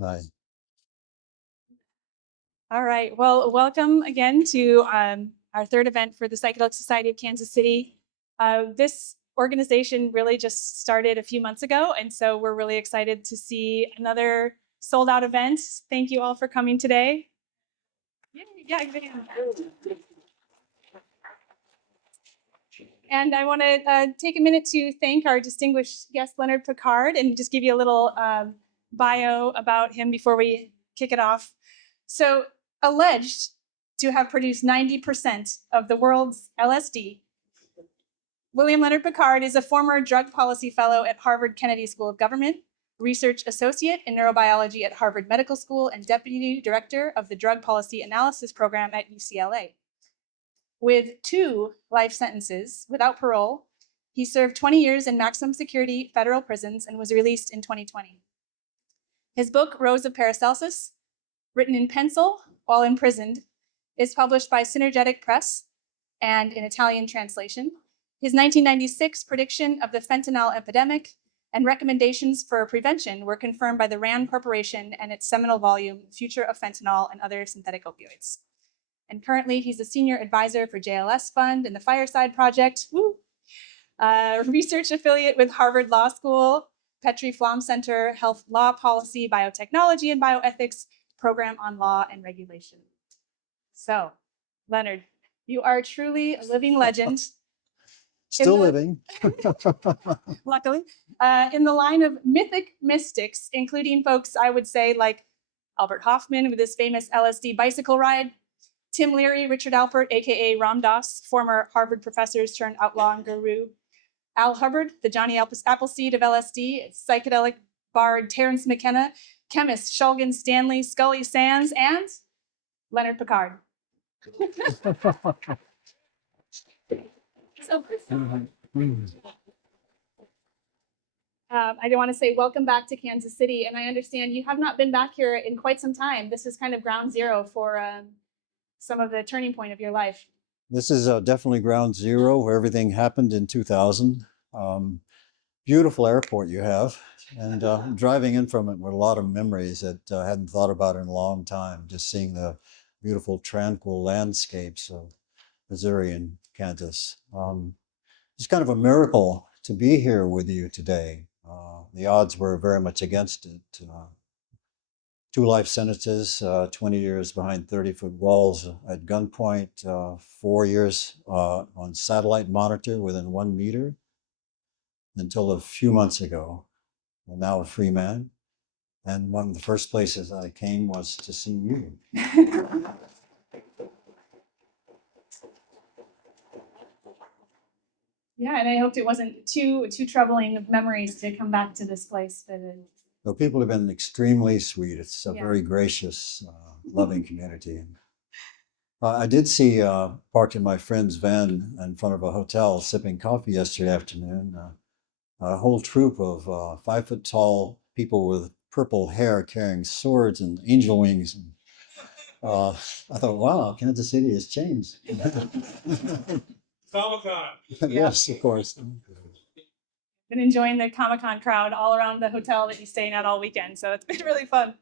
Hi. All right. Well, welcome again to our third event for the Psychedelic Society of Kansas City. This organization really just started a few months ago, and so we're really excited to see another sold out event. Thank you all for coming today. Yeah. And I want to take a minute to thank our distinguished guest, Leonard Pickard, and just give you a little bio about him before we kick it off. So, alleged to have produced 90% of the world's LSD, William Leonard Pickard is a former drug policy fellow at Harvard Kennedy School of Government, research associate in neurobiology at Harvard Medical School, and deputy director of the Drug Policy Analysis Program at UCLA. With 2 life sentences without parole, he served 20 years in maximum security federal prisons and was released in 2020. His book, Rose of Paracelsus, written in pencil while imprisoned, is published by Synergetic Press and in Italian translation. His 1996 prediction of the fentanyl epidemic and recommendations for prevention were confirmed by the RAND Corporation and its seminal volume, Future of Fentanyl and Other Synthetic Opioids. And currently, he's a senior advisor for JLS Fund and the Fireside Project, research affiliate with Harvard Law School, Petrie Flom Center, Health Law Policy, Biotechnology, and Bioethics Program on Law and Regulation. So, Leonard, you are truly a living legend. Still living. Luckily, in the line of mythic mystics, including folks I would say like Albert Hoffman with his famous LSD bicycle ride, Tim Leary, Richard Alpert, aka Ram Dass, former Harvard professors turned outlaw and guru, Al Hubbard, the Johnny Appleseed of LSD, psychedelic bard Terence McKenna, chemist Shulgin Stanley, Scully Sands, and Leonard Pickard. So, I do want to say welcome back to Kansas City, and I understand you have not been back here in quite some time. This is kind of ground zero for some of the turning point of your life. This is definitely ground zero where everything happened in 2000. Beautiful airport you have, and driving in from it with a lot of memories that I hadn't thought about in a long time. Just seeing the beautiful, tranquil landscapes of Missouri and Kansas. It's kind of a miracle to be here with you today. The odds were very much against it. 2 life sentences, 20 years behind 30-foot walls at gunpoint, 4 years on satellite monitor within 1 meter until a few months ago. I'm now a free man. And one of the first places I came was to see you. Yeah, and I hoped it wasn't too troubling of memories to come back to this place. But So people have been extremely sweet. It's a Yeah. very gracious, loving community. I did see parked in my friend's van in front of a hotel sipping coffee yesterday afternoon. A whole troop of 5-foot-tall people with purple hair carrying swords and angel wings. And, I thought, wow, Kansas City has changed. Comic-Con. Yes, of course. been enjoying the Comic-Con crowd all around the hotel that you're staying at all weekend. So it's been really fun.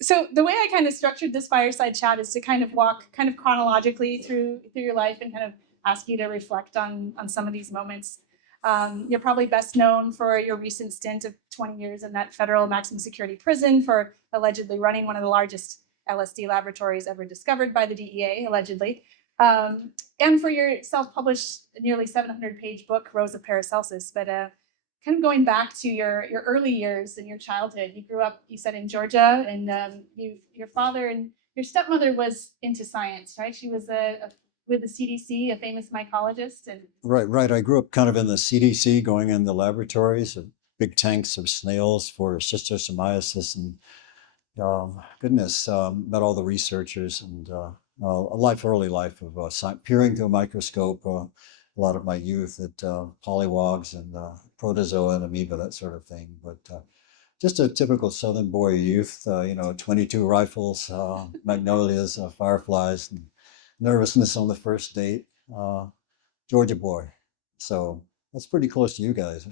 So the way I kind of structured this fireside chat is to kind of walk kind of chronologically through your life and kind of ask you to reflect on some of these moments. You're probably best known for your recent stint of 20 years in that federal maximum security prison for allegedly running one of the largest LSD laboratories ever discovered by the DEA, allegedly. And for your self-published nearly 700-page book, Rose of Paracelsus. But kind of going back to your early years and your childhood, you grew up, you said, in Georgia, and your father and your stepmother was into science, right? She was with the CDC, a famous mycologist. And Right. I grew up kind of in the CDC, going in the laboratories, big tanks of snails for schistosomiasis, and met all the researchers, and early life of peering through a microscope. A lot of my youth at polywogs and protozoa and amoeba, that sort of thing. But just a typical Southern boy youth, 22 rifles, magnolias, fireflies, and nervousness on the first date. Georgia boy. So that's pretty close to you guys.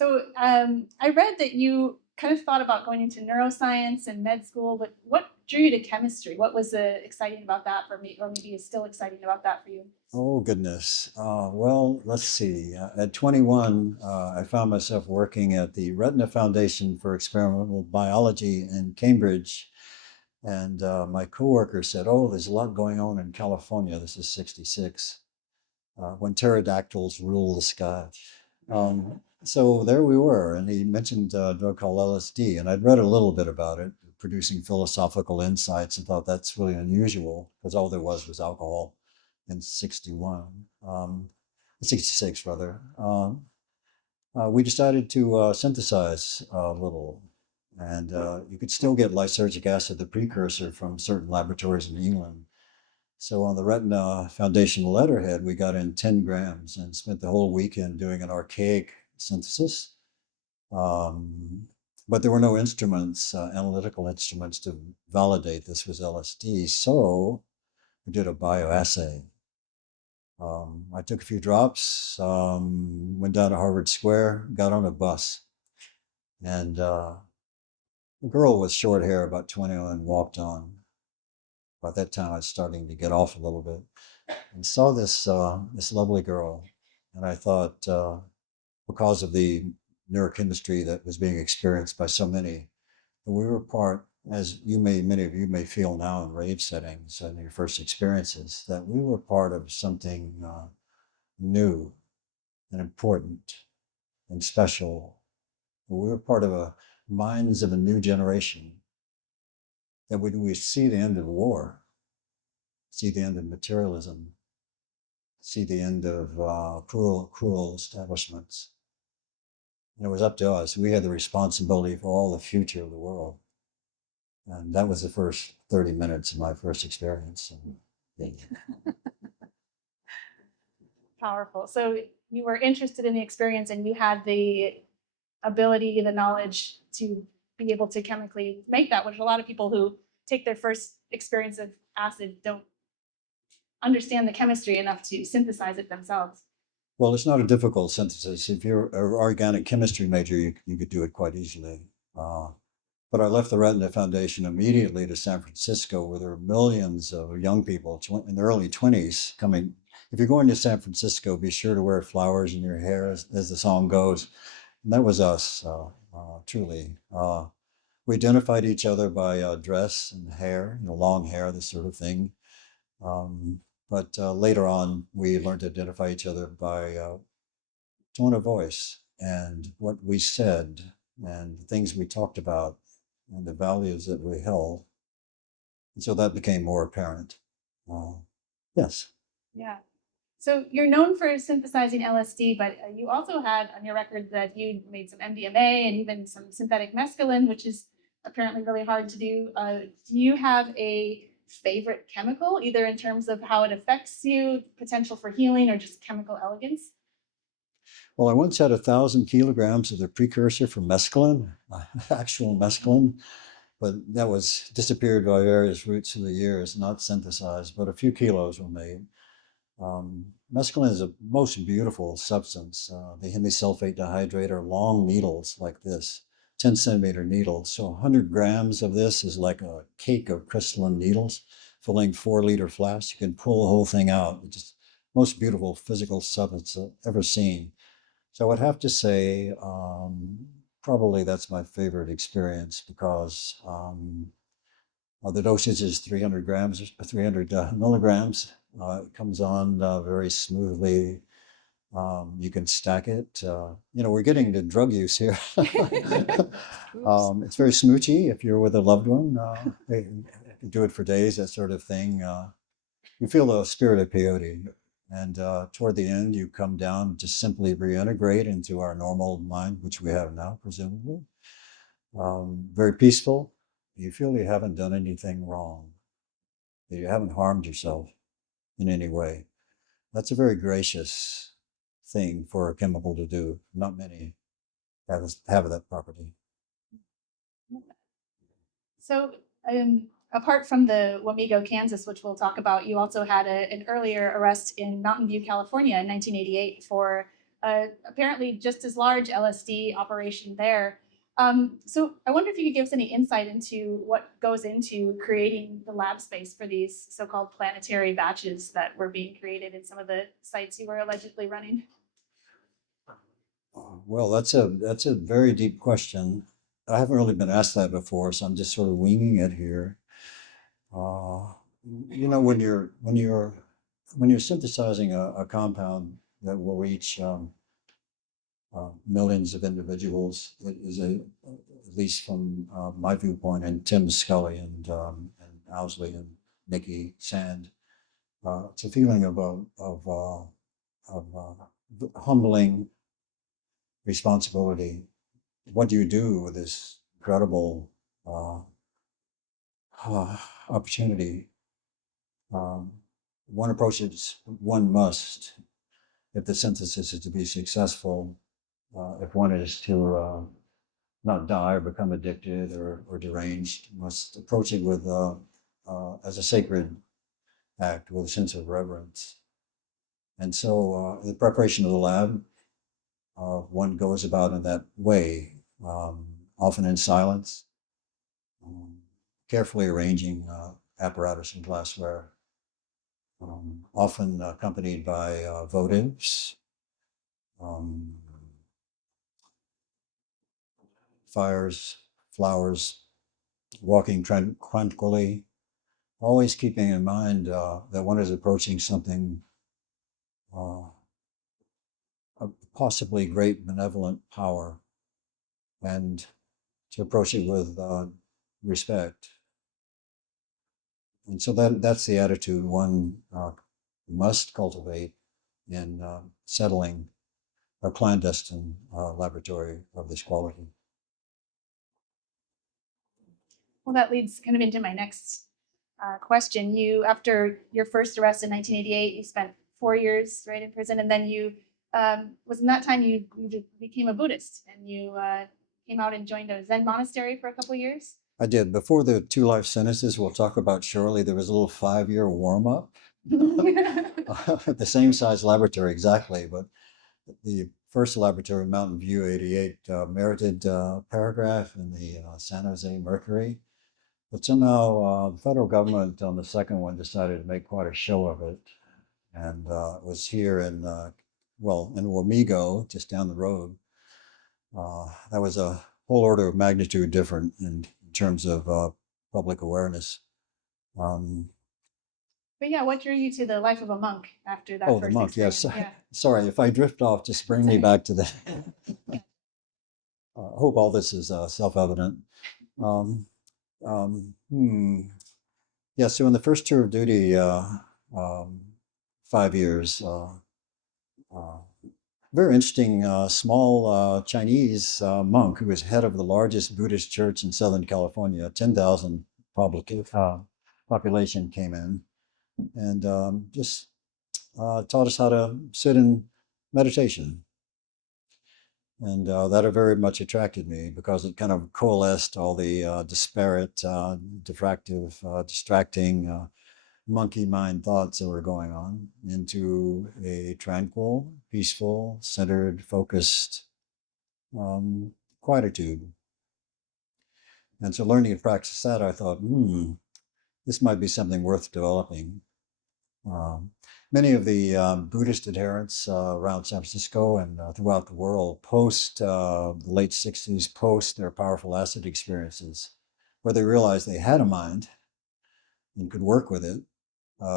So I read that you kind of thought about going into neuroscience and med school, but what drew you to chemistry? What was exciting about that for me, or maybe is still exciting about that for you? Oh, goodness. Well, let's see. At 21, I found myself working at the Retina Foundation for Experimental Biology in Cambridge. And my coworker said, "Oh, there's a lot going on in California." This is 66, when pterodactyls rule the sky. So there we were, and he mentioned a drug called LSD, and I'd read a little bit about it, producing philosophical insights, and thought that's really unusual because all there was alcohol in 61, 66 rather. We decided to synthesize a little, and you could still get lysergic acid, the precursor, from certain laboratories in England. So on the Retina Foundation letterhead, we got in 10 grams and spent the whole weekend doing an archaic synthesis. But there were no instruments, analytical instruments to validate this was LSD. So we did a bioassay. I took a few drops, went down to Harvard Square, got on a bus, and the girl with short hair, about 21, walked on. By that time, I was starting to get off a little bit, and saw this lovely girl, and I thought, because of the neurochemistry that was being experienced by so many, that we were part, as many of you may feel now in rave settings and your first experiences, that we were part of something new and important and special. We were part of a minds of a new generation. That when we see the end of war, see the end of materialism, see the end of cruel establishments, and it was up to us. We had the responsibility for all the future of the world. And that was the first 30 minutes of my first experience. Powerful. So you were interested in the experience, and you had the ability, the knowledge to be able to chemically make that, which a lot of people who take their first experience of acid don't understand the chemistry enough to synthesize it themselves. Well, it's not a difficult synthesis. If you're an organic chemistry major, you could do it quite easily. But I left the Retina Foundation immediately to San Francisco, where there are millions of young people in their early 20s coming. If you're going to San Francisco, be sure to wear flowers in your hair, as the song goes. And that was us, truly. We identified each other by dress and hair, long hair, this sort of thing. But later on, we learned to identify each other by tone of voice and what we said and the things we talked about and the values that we held. And so that became more apparent. Yes. Yeah. So you're known for synthesizing LSD, but you also had on your record that you made some MDMA and even some synthetic mescaline, which is apparently really hard to do. Do you have a favorite chemical, either in terms of how it affects you, potential for healing, or just chemical elegance? Well, I once had 1,000 kilograms of the precursor for mescaline, actual mescaline, but that was disappeared by various routes through the years, not synthesized, but a few kilos were made. Mescaline is a most beautiful substance. The hemisulfate dihydrate are long needles like this, 10 centimeter needles. So 100 grams of this is like a cake of crystalline needles, filling 4-liter flasks. You can pull the whole thing out. It's just most beautiful physical substance I've ever seen. So I would have to say, probably that's my favorite experience because the dosage is 300 grams, 300 milligrams. It comes on very smoothly. You can stack it. We're getting to drug use here. It's very smoochy if you're with a loved one. You can do it for days, that sort of thing. You feel the spirit of peyote. And toward the end, you come down, just simply reintegrate into our normal mind, which we have now, presumably. Very peaceful. You feel you haven't done anything wrong, that you haven't harmed yourself in any way. That's a very gracious thing for a chemical to do. Not many have that property. So, apart from the Wamego, Kansas, which we'll talk about, you also had an earlier arrest in Mountain View, California in 1988 for apparently just as large LSD operation there. So I wonder if you could give us any insight into what goes into creating the lab space for these so-called planetary batches that were being created in some of the sites you were allegedly running. Well, that's a very deep question. I haven't really been asked that before, so I'm just sort of winging it here. Uh, you know, when you're synthesizing a compound that will reach millions of individuals, it is at least from my viewpoint, and Tim Scully and Owsley and Nikki Sand, it's a feeling of humbling responsibility. What do you do with this incredible uh, opportunity? Um, one approaches, one must, if the synthesis is to be successful, if one is to not die or become addicted or deranged, must approach it with as a sacred act with a sense of reverence. And so the preparation of the lab, one goes about in that way, often in silence, um, carefully arranging apparatus and glassware, often accompanied by votives, um, fires, flowers, walking tranquilly, always keeping in mind that one is approaching something uh, of possibly great benevolent power, and to approach it with respect. And so that's the attitude one must cultivate in settling a clandestine laboratory of this quality. Well, that leads kind of into my next question. You, after your first arrest in 1988, you spent 4 years right in prison, and then you was in that time you became a Buddhist, and you came out and joined a Zen monastery for a couple of years. I did. Before the 2 life sentences we'll talk about shortly, there was a little 5-year warm up at the same size laboratory exactly, but the first laboratory, Mountain View 88, merited a paragraph in the San Jose Mercury. But somehow the federal government on the second one decided to make quite a show of it. And it was here in, well, in Wamego, just down the road. That was a whole order of magnitude different in terms of public awareness. But yeah, what drew you to the life of a monk after that Oh, first the monk, yes. experience? Yeah. Sorry, if I drift off, just bring me back to that. I hope all this is self-evident. Um, Yeah, so in the first tour of duty, 5 years, very interesting small Chinese monk who was head of the largest Buddhist church in Southern California. 10,000 population came in and just taught us how to sit in meditation. And that very much attracted me because it kind of coalesced all the disparate, diffractive, distracting monkey mind thoughts that were going on into a tranquil, peaceful, centered, focused quietude. And so learning to practice that, I thought, this might be something worth developing. Many of the Buddhist adherents around San Francisco and throughout the world post the late 60s, post their powerful acid experiences, where they realized they had a mind and could work with it,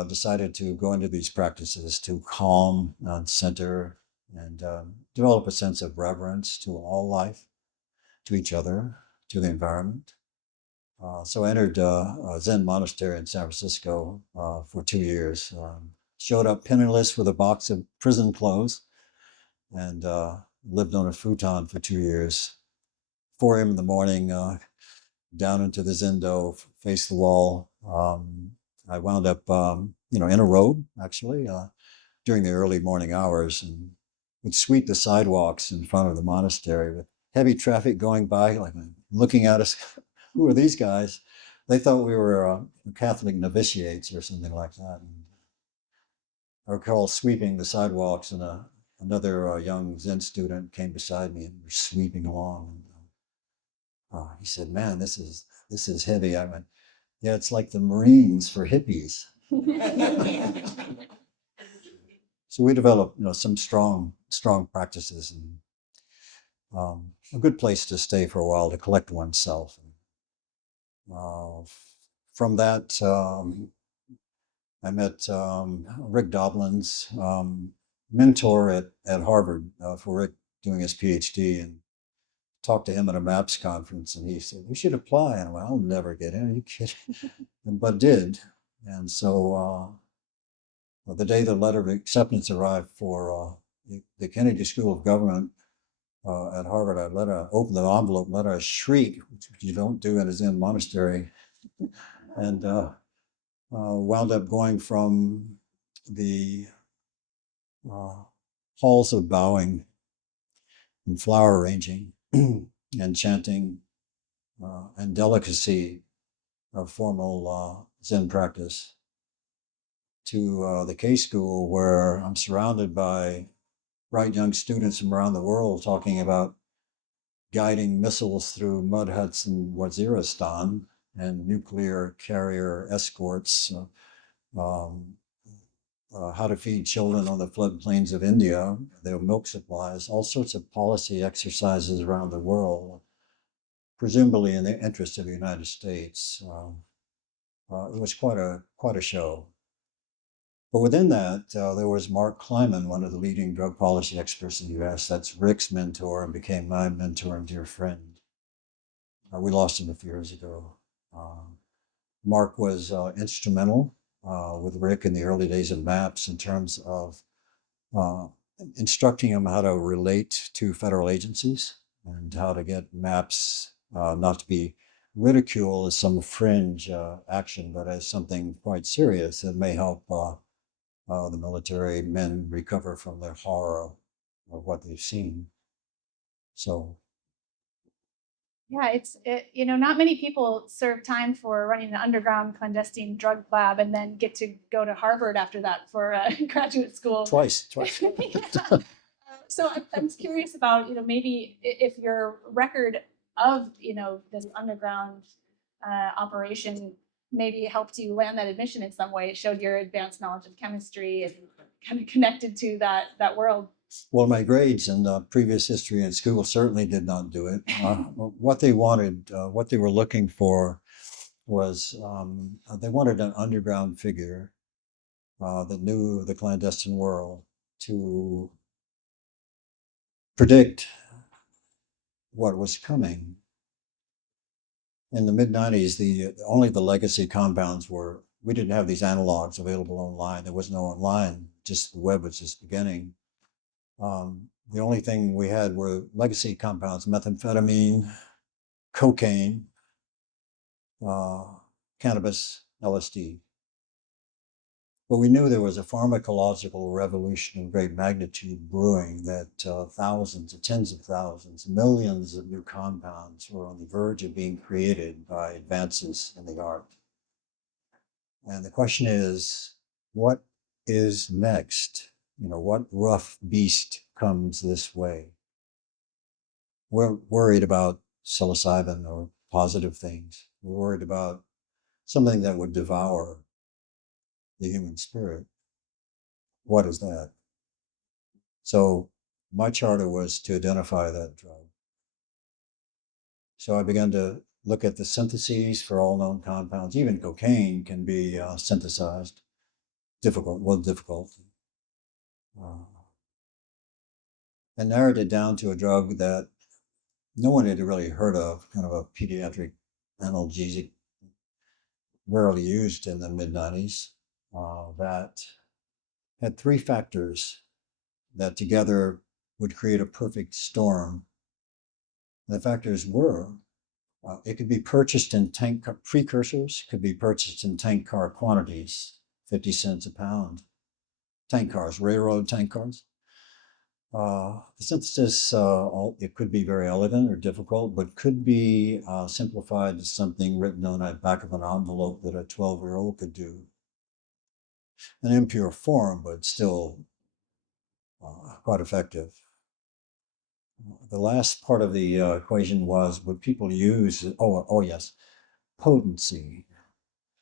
decided to go into these practices to calm and center and develop a sense of reverence to all life, to each other, to the environment. So I entered a Zen monastery in San Francisco for 2 years. Showed up penniless with a box of prison clothes and lived on a futon for 2 years. 4 a.m. in the morning, down into the Zendo, face the wall. I wound up, in a robe, actually, during the early morning hours and would sweep the sidewalks in front of the monastery with heavy traffic going by, like looking at us. Who are these guys? They thought we were Catholic novitiates or something like that. And I recall sweeping the sidewalks in a another young Zen student came beside me and we're sweeping along. And, he said, "Man, this is heavy." I went, "Yeah, it's like the Marines for hippies." So we developed, some strong practices, and a good place to stay for a while to collect oneself. From that, I met Rick Doblin's mentor at Harvard for Rick doing his PhD, and talked to him at a MAPS conference, and he said, "You should apply." And I went, "I'll never get in. Are you kidding?" But did. And so the day the letter of acceptance arrived for the Kennedy School of Government at Harvard, I open the envelope, let a shriek, which you don't do in a Zen monastery, and wound up going from the halls of bowing and flower arranging and chanting and delicacy of formal Zen practice to the K school, where I'm surrounded by bright young students from around the world talking about guiding missiles through mud huts in Waziristan and nuclear carrier escorts, how to feed children on the floodplains of India, their milk supplies, all sorts of policy exercises around the world, presumably in the interest of the United States. It was quite a show. But within that, there was Mark Kleiman, one of the leading drug policy experts in the U.S. That's Rick's mentor and became my mentor and dear friend. We lost him a few years ago. Mark was instrumental with Rick in the early days of MAPS in terms of instructing him how to relate to federal agencies and how to get MAPS not to be ridiculed as some fringe action, but as something quite serious that may help the military men recover from their horror of what they've seen. So, Yeah, not many people serve time for running an underground clandestine drug lab and then get to go to Harvard after that for graduate school. twice. Yeah. So I'm curious about, maybe if your record of, this underground operation maybe helped you land that admission in some way. It showed your advanced knowledge of chemistry and kind of connected to that world. Well, my grades and previous history in school certainly did not do it. What they wanted, what they were looking for was they wanted an underground figure that knew the clandestine world to predict what was coming. In the mid-90s, only the legacy compounds we didn't have these analogs available online. There was no online, just the web was just beginning. The only thing we had were legacy compounds: methamphetamine, cocaine, cannabis, LSD. But we knew there was a pharmacological revolution of great magnitude brewing, that thousands, tens of thousands, millions of new compounds were on the verge of being created by advances in the art. And the question is, what is next? What rough beast comes this way? We're worried about psilocybin or positive things. We're worried about something that would devour the human spirit. What is that? So my charter was to identify that drug. So I began to look at the syntheses for all known compounds. Even cocaine can be synthesized. Difficult. And narrowed it down to a drug that no one had really heard of, kind of a pediatric analgesic, rarely used in the mid-90s, that had three factors that together would create a perfect storm. And the factors were, it could be purchased in tank car precursors, could be purchased in tank car quantities, 50 cents a pound. Tank cars, railroad tank cars. The synthesis, it could be very elegant or difficult, but could be simplified to something written on the back of an envelope that a 12-year-old could do. An impure form, but still quite effective. The last part of the equation was, would people use, oh yes, potency.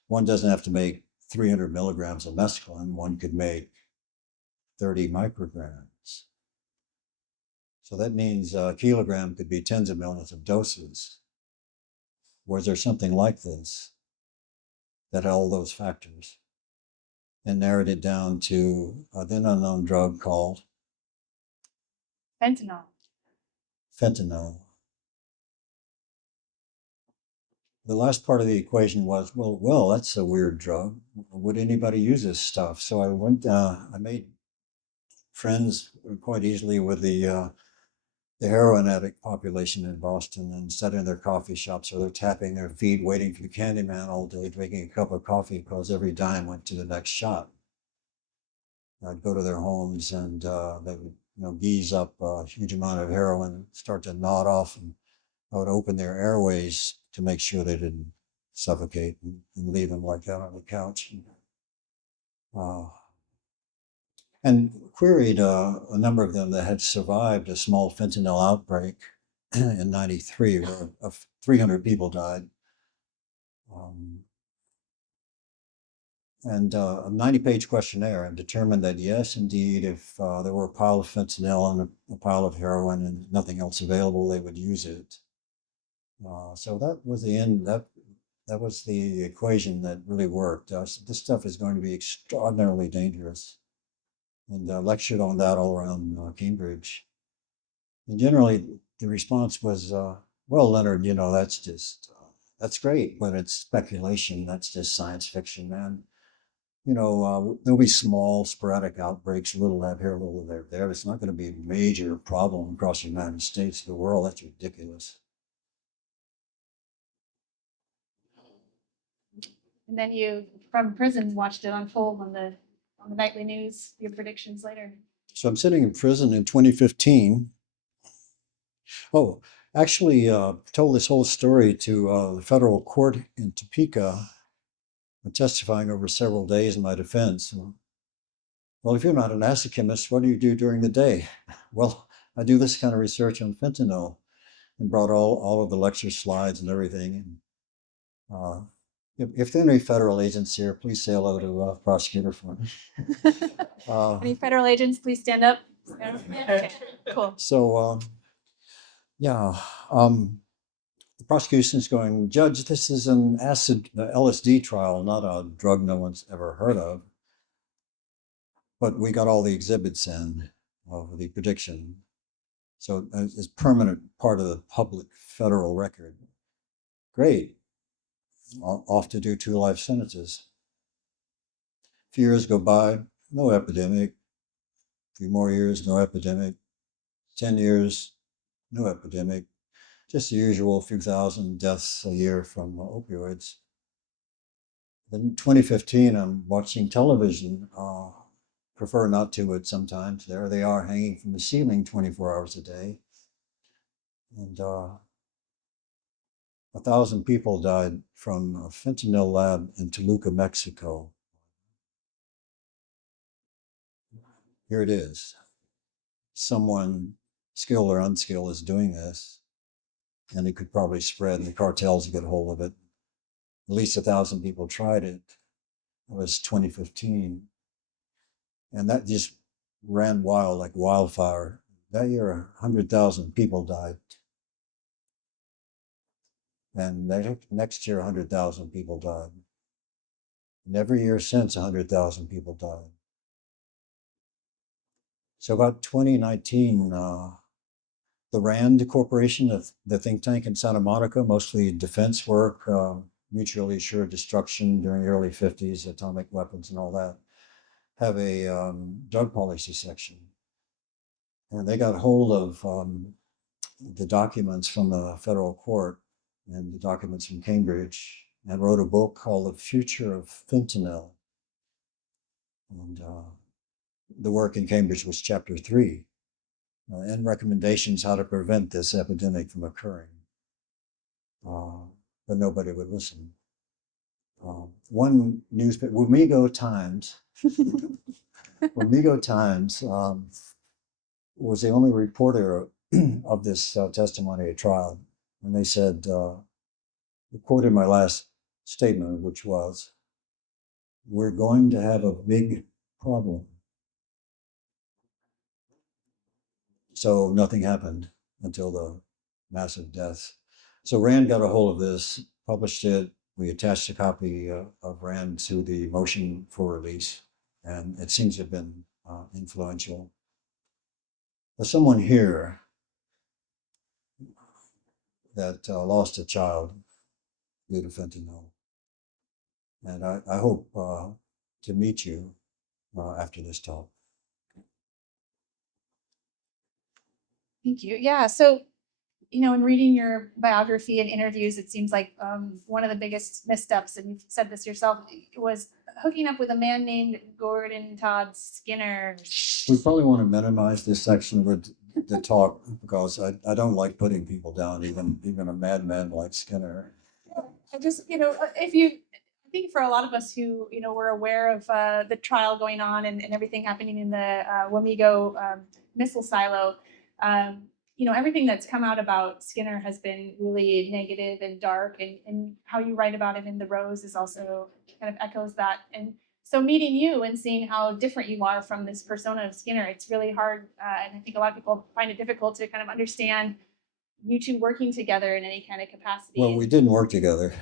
One doesn't have to make 300 milligrams of mescaline. One could make 30 micrograms. So that means a kilogram could be tens of millions of doses. Was there something like this that had all those factors? And narrowed it down to a then unknown drug called Fentanyl. fentanyl. The last part of the equation was, well, that's a weird drug. Would anybody use this stuff? So I made friends quite easily with the heroin addict population in Boston, and sat in their coffee shops, or they're tapping their feet, waiting for the candy man all day, drinking a cup of coffee because every dime went to the next shot. I'd go to their homes, and they would, geeze up a huge amount of heroin, start to nod off, and I would open their airways to make sure they didn't suffocate and leave them like that on the couch. And queried a number of them that had survived a small fentanyl outbreak in '93, where 300 people died. And a 90-page questionnaire, and determined that yes, indeed, if there were a pile of fentanyl and a pile of heroin and nothing else available, they would use it. So that was the end. That was the equation that really worked. This stuff is going to be extraordinarily dangerous. And lectured on that all around Cambridge. And generally, the response was, well, Leonard, that's great, but it's speculation. That's just science fiction, man. There'll be small, sporadic outbreaks, a little lab here, a little lab there. It's not going to be a major problem across the United States, the world. That's ridiculous. And then you, from prison, watched it unfold on the nightly news, your predictions later. So I'm sitting in prison in 2015. Oh, actually told this whole story to the federal court in Topeka, testifying over several days in my defense. Well, if you're not an acid chemist, what do you do during the day? Well, I do this kind of research on fentanyl, and brought all of the lecture slides and everything. And, if there are any federal agents here, please say hello to prosecutor for me. Any federal agents, please stand up. Okay, cool. So, yeah, the prosecution is going, Judge, this is an LSD trial, not a drug no one's ever heard of. But we got all the exhibits in of the prediction. So it's permanent part of the public federal record. Great. Off to do 2 life sentences. A few years go by, no epidemic. A few more years, no epidemic. 10 years, no epidemic. Just the usual few thousand deaths a year from opioids. Then 2015, I'm watching television. Prefer not to, but sometimes there they are hanging from the ceiling 24 hours a day. And 1,000 people died from a fentanyl lab in Toluca, Mexico. Here it is. Someone, skilled or unskilled, is doing this, and it could probably spread, and the cartels get a hold of it. At least 1,000 people tried it. It was 2015. And that just ran wild like wildfire. That year, 100,000 people died. And next year, 100,000 people died. And every year since, 100,000 people died. So about 2019, the RAND Corporation, the think tank in Santa Monica, mostly defense work, mutually assured destruction during the early 50s, atomic weapons and all that, have a drug policy section. And they got hold of the documents from the federal court and the documents from Cambridge, and wrote a book called The Future of Fentanyl. And the work in Cambridge was chapter 3, and recommendations how to prevent this epidemic from occurring. But nobody would listen. One newspaper, Wamego Times, was the only reporter of this testimony at trial. And they said, they quoted my last statement, which was, "We're going to have a big problem." So nothing happened until the massive deaths. So Rand got a hold of this, published it. We attached a copy of Rand to the motion for release, and it seems to have been influential. There's someone here that lost a child due to fentanyl, and I hope to meet you after this talk. Thank you. Yeah. So, in reading your biography and interviews, it seems like one of the biggest missteps, and you've said this yourself, was hooking up with a man named Gordon Todd Skinner. We probably want to minimize this section of the talk because I don't like putting people down, even a madman like Skinner. I just, I think for a lot of us who, were aware of the trial going on and everything happening in the Wamego missile silo, everything that's come out about Skinner has been really negative and dark, and how you write about him in The Rose is also kind of echoes that. And so meeting you and seeing how different you are from this persona of Skinner, it's really hard. And I think a lot of people find it difficult to kind of understand you two working together in any kind of capacity. Well, we didn't work together.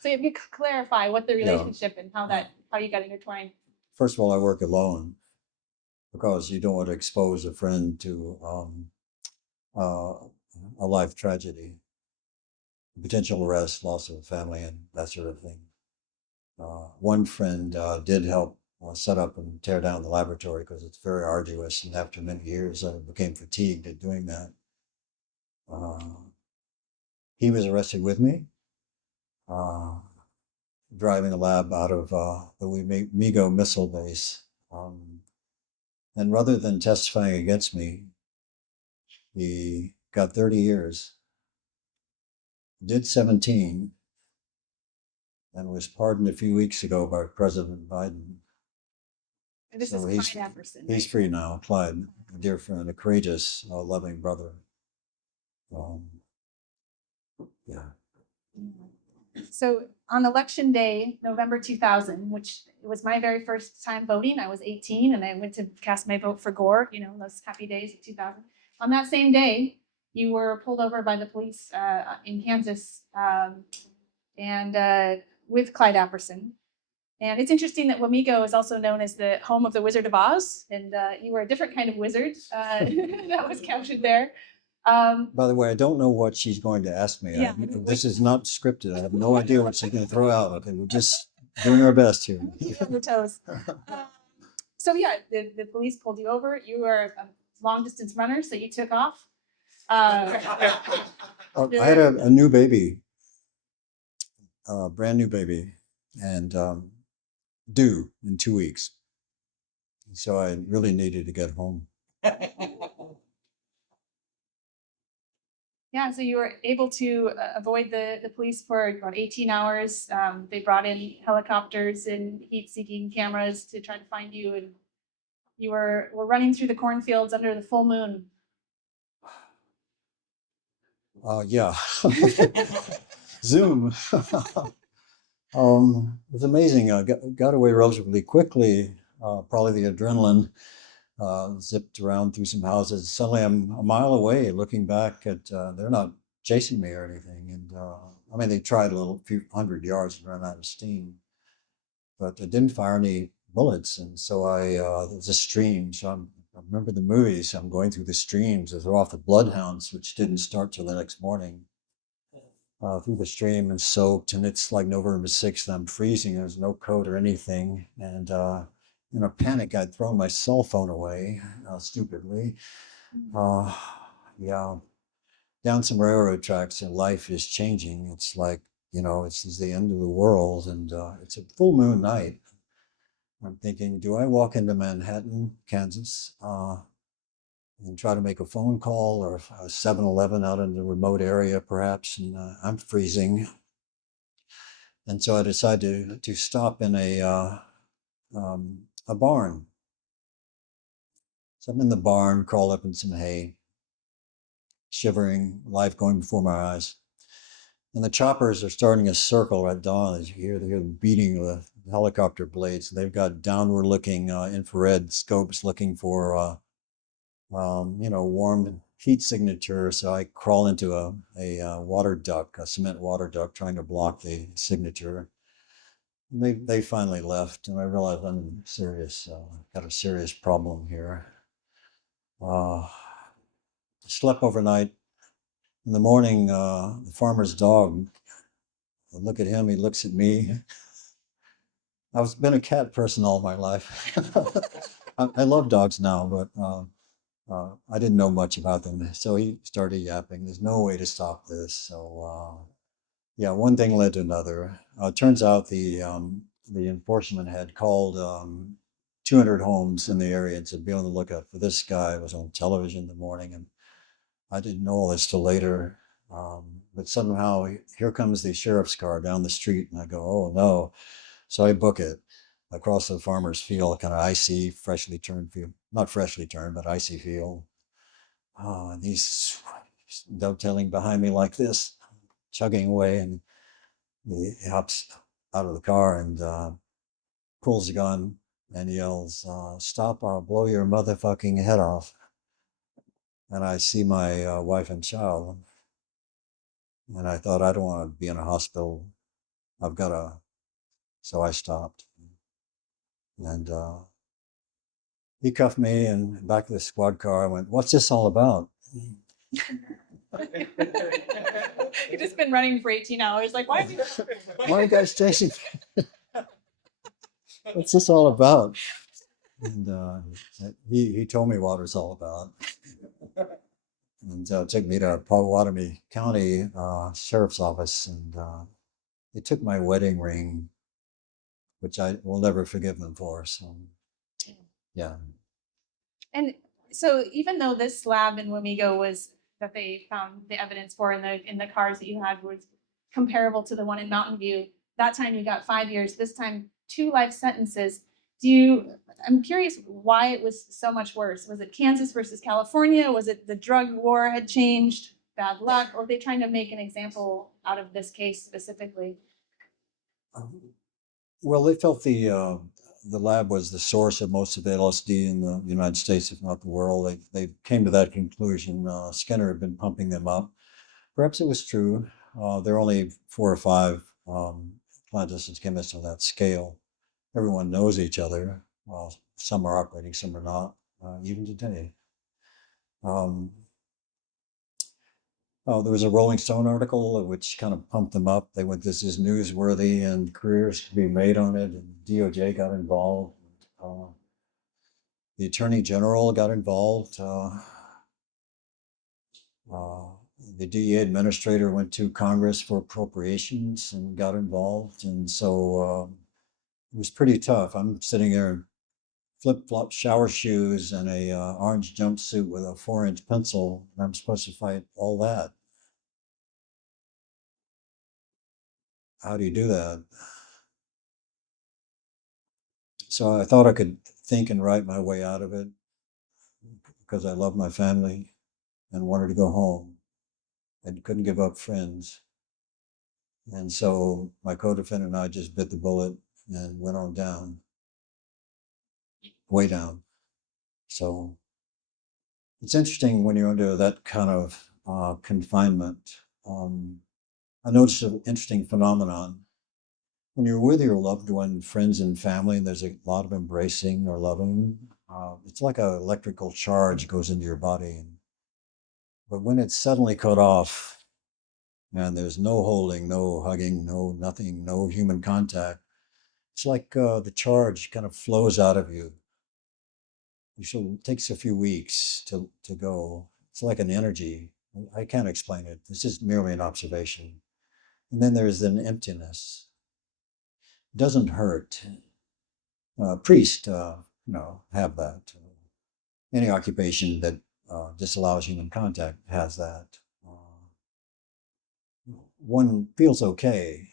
So if you could clarify what the relationship and how you got intertwined. First of all, I work alone because you don't want to expose a friend to a life tragedy, potential arrest, loss of a family, and that sort of thing. One friend did help set up and tear down the laboratory because it's very arduous, and after many years, I became fatigued at doing that. He was arrested with me, driving a lab out of the Wamego missile base. And rather than testifying against me, he got 30 years, did 17, and was pardoned a few weeks ago by President Biden. And this So is Clyde Apperson. He's free now. Clyde, a dear friend, a courageous, loving brother. Yeah. So on election day, November 2000, which was my very first time voting, I was 18 and I went to cast my vote for Gore, those happy days of 2000. On that same day, you were pulled over by the police in Kansas and with Clyde Apperson. And it's interesting that Wamego is also known as the home of the Wizard of Oz, and you were a different kind of wizard that was captured there. By the way, I don't know what she's going to ask me. Yeah. This is not scripted. I have no idea what she's going to throw out. Okay, we're just doing our best here. Keep on your toes. So yeah, the police pulled you over. You were a long distance runner, so you took off. I had a new baby, a brand new baby, and due in 2 weeks. So I really needed to get home. Yeah, so you were able to avoid the police for about 18 hours. They brought in helicopters and heat-seeking cameras to try to find you, and you were running through the cornfields under the full moon. Yeah. Zoom. It was amazing. I got away relatively quickly. Probably the adrenaline zipped around through some houses. Suddenly I'm a mile away looking back at, they're not chasing me or anything. And I mean, they tried a few hundred yards and ran out of steam, but they didn't fire any bullets. And so there's a stream. So I remember the movies. I'm going through the streams. They're off the bloodhounds, which didn't start till the next morning. Through the stream and soaked, and it's like November 6th, and I'm freezing. There's no coat or anything. And in a panic, I'd thrown my cell phone away, stupidly. Yeah, down some railroad tracks, and life is changing. It's like, this is the end of the world, and it's a full moon night. I'm thinking, do I walk into Manhattan, Kansas, and try to make a phone call, or a 7-Eleven out in the remote area, perhaps? And I'm freezing. And so I decided to stop in a barn. So I'm in the barn, crawled up in some hay, shivering, life going before my eyes. And the choppers are starting a circle at dawn. As you hear the beating of the helicopter blades. They've got downward-looking infrared scopes looking for, warm heat signature. So I crawl into a water duct, a cement water duct, trying to block the signature. And they finally left, and I realized I'm serious. Got a serious problem here. Slept overnight. In the morning, the farmer's dog, I look at him, he looks at me. I've been a cat person all my life. I love dogs now, but I didn't know much about them. So he started yapping. There's no way to stop this. So yeah, one thing led to another. It turns out the enforcement had called 200 homes in the area and said, be on the lookout for this guy. It was on television in the morning, and I didn't know all this till later. But somehow here comes the sheriff's car down the street, and I go, oh no. So I book it across the farmer's field, kind of icy, freshly turned field. Not freshly turned, but icy field. And he's dovetailing behind me like this, chugging away, and he hops out of the car and pulls the gun and yells, stop, I'll blow your motherfucking head off. And I see my wife and child. And I thought, I don't want to be in a hospital. So I stopped. And he cuffed me, and back to the squad car, I went, what's this all about? You've just been running for 18 hours. Like, why? Why are you guys chasing me? What's this all about? And he told me what it was all about. And took me to Potawatomi County Sheriff's Office, and they took my wedding ring, which I will never forgive them for. So, yeah. And so even though this lab in Wamego was that they found the evidence for in the cars that you had was comparable to the one in Mountain View, that time you got 5 years, this time 2 life sentences. I'm curious why it was so much worse. Was it Kansas versus California? Was it the drug war had changed, bad luck, or were they trying to make an example out of this case specifically? Well, they felt the lab was the source of most of the LSD in the United States, if not the world. They came to that conclusion. Skinner had been pumping them up. Perhaps it was true. There are only 4 or 5 plant distance chemists on that scale. Everyone knows each other. Well, some are operating, some are not, even today. There was a Rolling Stone article which kind of pumped them up. They went, this is newsworthy and careers could be made on it. And DOJ got involved. The Attorney General got involved. The DEA administrator went to Congress for appropriations and got involved. And so it was pretty tough. I'm sitting there in flip-flop shower shoes and a orange jumpsuit with a 4-inch pencil, and I'm supposed to fight all that. How do you do that? So I thought I could think and write my way out of it because I love my family and wanted to go home and couldn't give up friends. And so my co-defendant and I just bit the bullet and went on down, way down. So it's interesting when you're under that kind of confinement. I noticed an interesting phenomenon. When you're with your loved one, friends and family, and there's a lot of embracing or loving, it's like an electrical charge goes into your body. But when it's suddenly cut off, and there's no holding, no hugging, no nothing, no human contact, it's like the charge kind of flows out of you. It takes a few weeks to go. It's like an energy. I can't explain it. This is merely an observation. And then there's an emptiness. It doesn't hurt. Priests, have that. Any occupation that disallows human contact has that. One feels okay,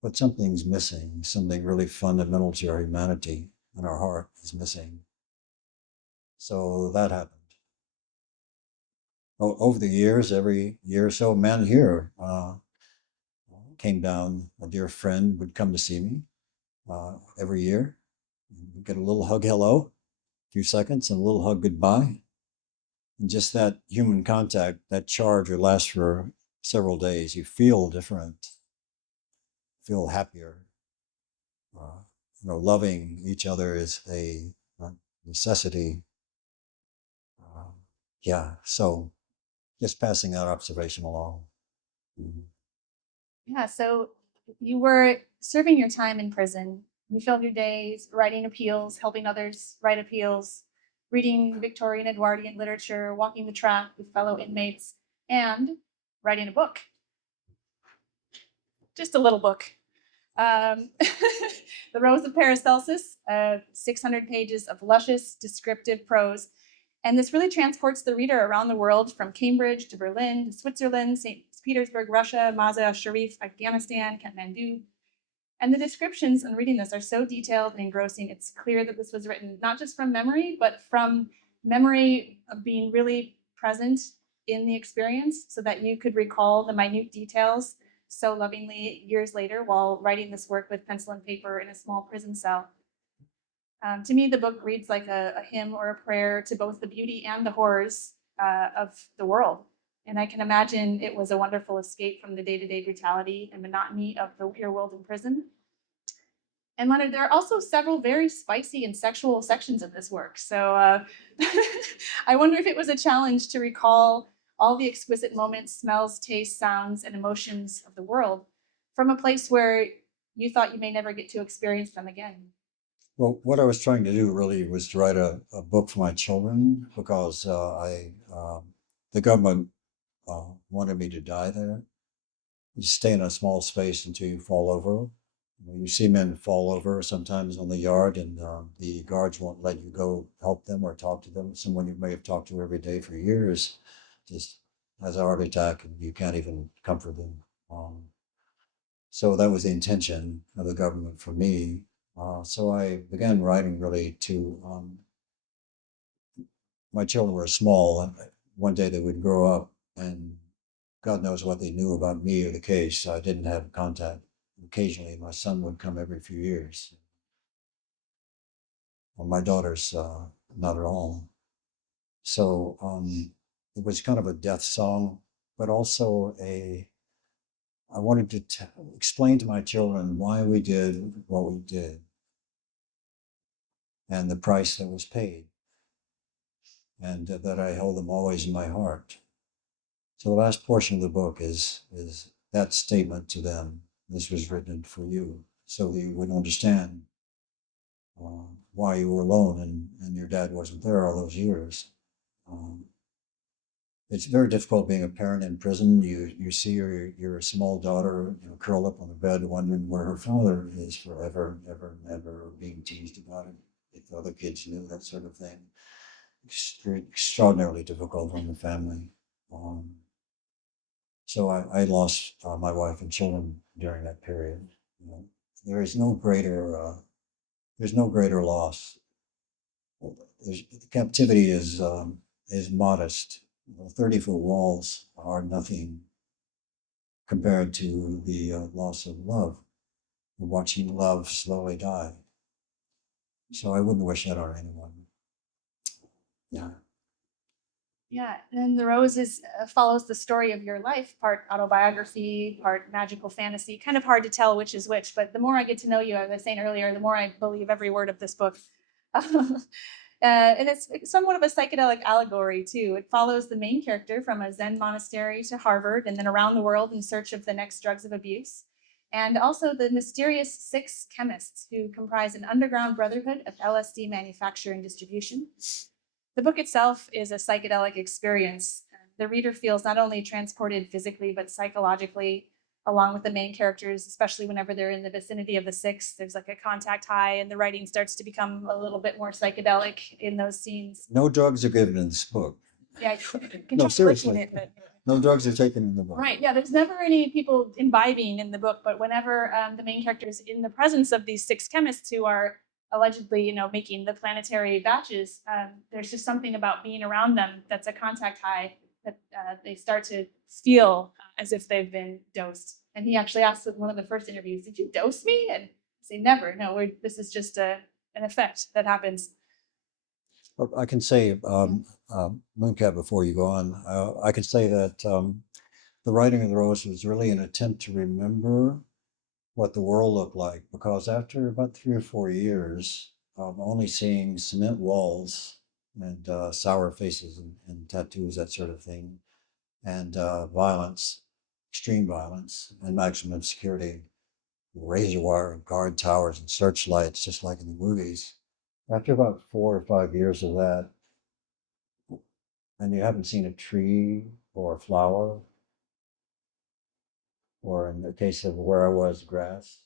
but something's missing. Something really fundamental to our humanity and our heart is missing. So that happened. Over the years, every year or so, a man here came down. A dear friend would come to see me every year. We'd get a little hug hello, a few seconds, and a little hug goodbye. And just that human contact, that charge would last for several days. You feel different, feel happier. Uh, Loving each other is a necessity. Uh, yeah, so just passing that observation along. Mhm. Yeah, so you were serving your time in prison. You filled your days writing appeals, helping others write appeals, reading Victorian Edwardian literature, walking the track with fellow inmates, and writing a book. Just a little book. Um, the Rose of Paracelsus, 600 pages of luscious, descriptive prose. And this really transports the reader around the world from Cambridge to Berlin to Switzerland, St. Petersburg, Russia, Mazar Sharif, Afghanistan, Kathmandu. And the descriptions on reading this are so detailed and engrossing. It's clear that this was written not just from memory, but from memory of being really present in the experience so that you could recall the minute details so lovingly years later while writing this work with pencil and paper in a small prison cell. To me, the book reads like a hymn or a prayer to both the beauty and the horrors of the world. And I can imagine it was a wonderful escape from the day-to-day brutality and monotony of the real world in prison. And Leonard, there are also several very spicy and sexual sections of this work. So I wonder if it was a challenge to recall all the exquisite moments, smells, tastes, sounds, and emotions of the world from a place where you thought you may never get to experience them again. Well, what I was trying to do really was to write a book for my children because the government wanted me to die there. You stay in a small space until you fall over. You see men fall over sometimes on the yard, and the guards won't let you go help them or talk to them. Someone you may have talked to every day for years just has a heart attack, and you can't even comfort them. So that was the intention of the government for me. So I began writing really to my children were small, and one day they would grow up, and God knows what they knew about me or the case. I didn't have contact. Occasionally, my son would come every few years. Well, my daughter's not at all. So it was kind of a death song, but also I wanted to explain to my children why we did what we did and the price that was paid, and that I held them always in my heart. So the last portion of the book is that statement to them. This was written for you, so that you would understand why you were alone and your dad wasn't there all those years. Um, it's very difficult being a parent in prison. You see your small daughter curled up on the bed, wondering where her father is forever, ever, never, being teased about it. If the other kids knew, that sort of thing. Extraordinarily difficult on the family. Um, so I lost my wife and children during that period. You know, there is no greater there's no greater loss. Captivity is modest. 30-foot walls are nothing compared to the loss of love, watching love slowly die. So I wouldn't wish that on anyone. Yeah. Yeah, and The Rose follows the story of your life, part autobiography, part magical fantasy. Kind of hard to tell which is which, but the more I get to know you, as I was saying earlier, the more I believe every word of this book. And it's somewhat of a psychedelic allegory, too. It follows the main character from a Zen monastery to Harvard and then around the world in search of the next drugs of abuse. And also the mysterious 6 chemists who comprise an underground brotherhood of LSD manufacture and distribution. The book itself is a psychedelic experience. The reader feels not only transported physically, but psychologically, along with the main characters, especially whenever they're in the vicinity of the 6. There's like a contact high, and the writing starts to become a little bit more psychedelic in those scenes. No drugs are given in this book. Yeah, No, seriously. No drugs are taken in the book. Right. Yeah. There's never any people imbibing in the book, but whenever the main character is in the presence of these 6 chemists who are allegedly, making the planetary batches, there's just something about being around them that's a contact high that they start to feel as if they've been dosed. And he actually asked in one of the first interviews, "Did you dose me?" And I say, "Never. No, this is just an effect that happens." Well, I can say, MoonCat, before you go on, I can say that the writing of the Rose was really an attempt to remember what the world looked like, because after about 3 or 4 years of only seeing cement walls and sour faces and tattoos, that sort of thing, and violence, extreme violence, and maximum security, razor wire guard towers and searchlights, just like in the movies. After about 4 or 5 years of that, and you haven't seen a tree or a flower, or in the case of where I was, grass,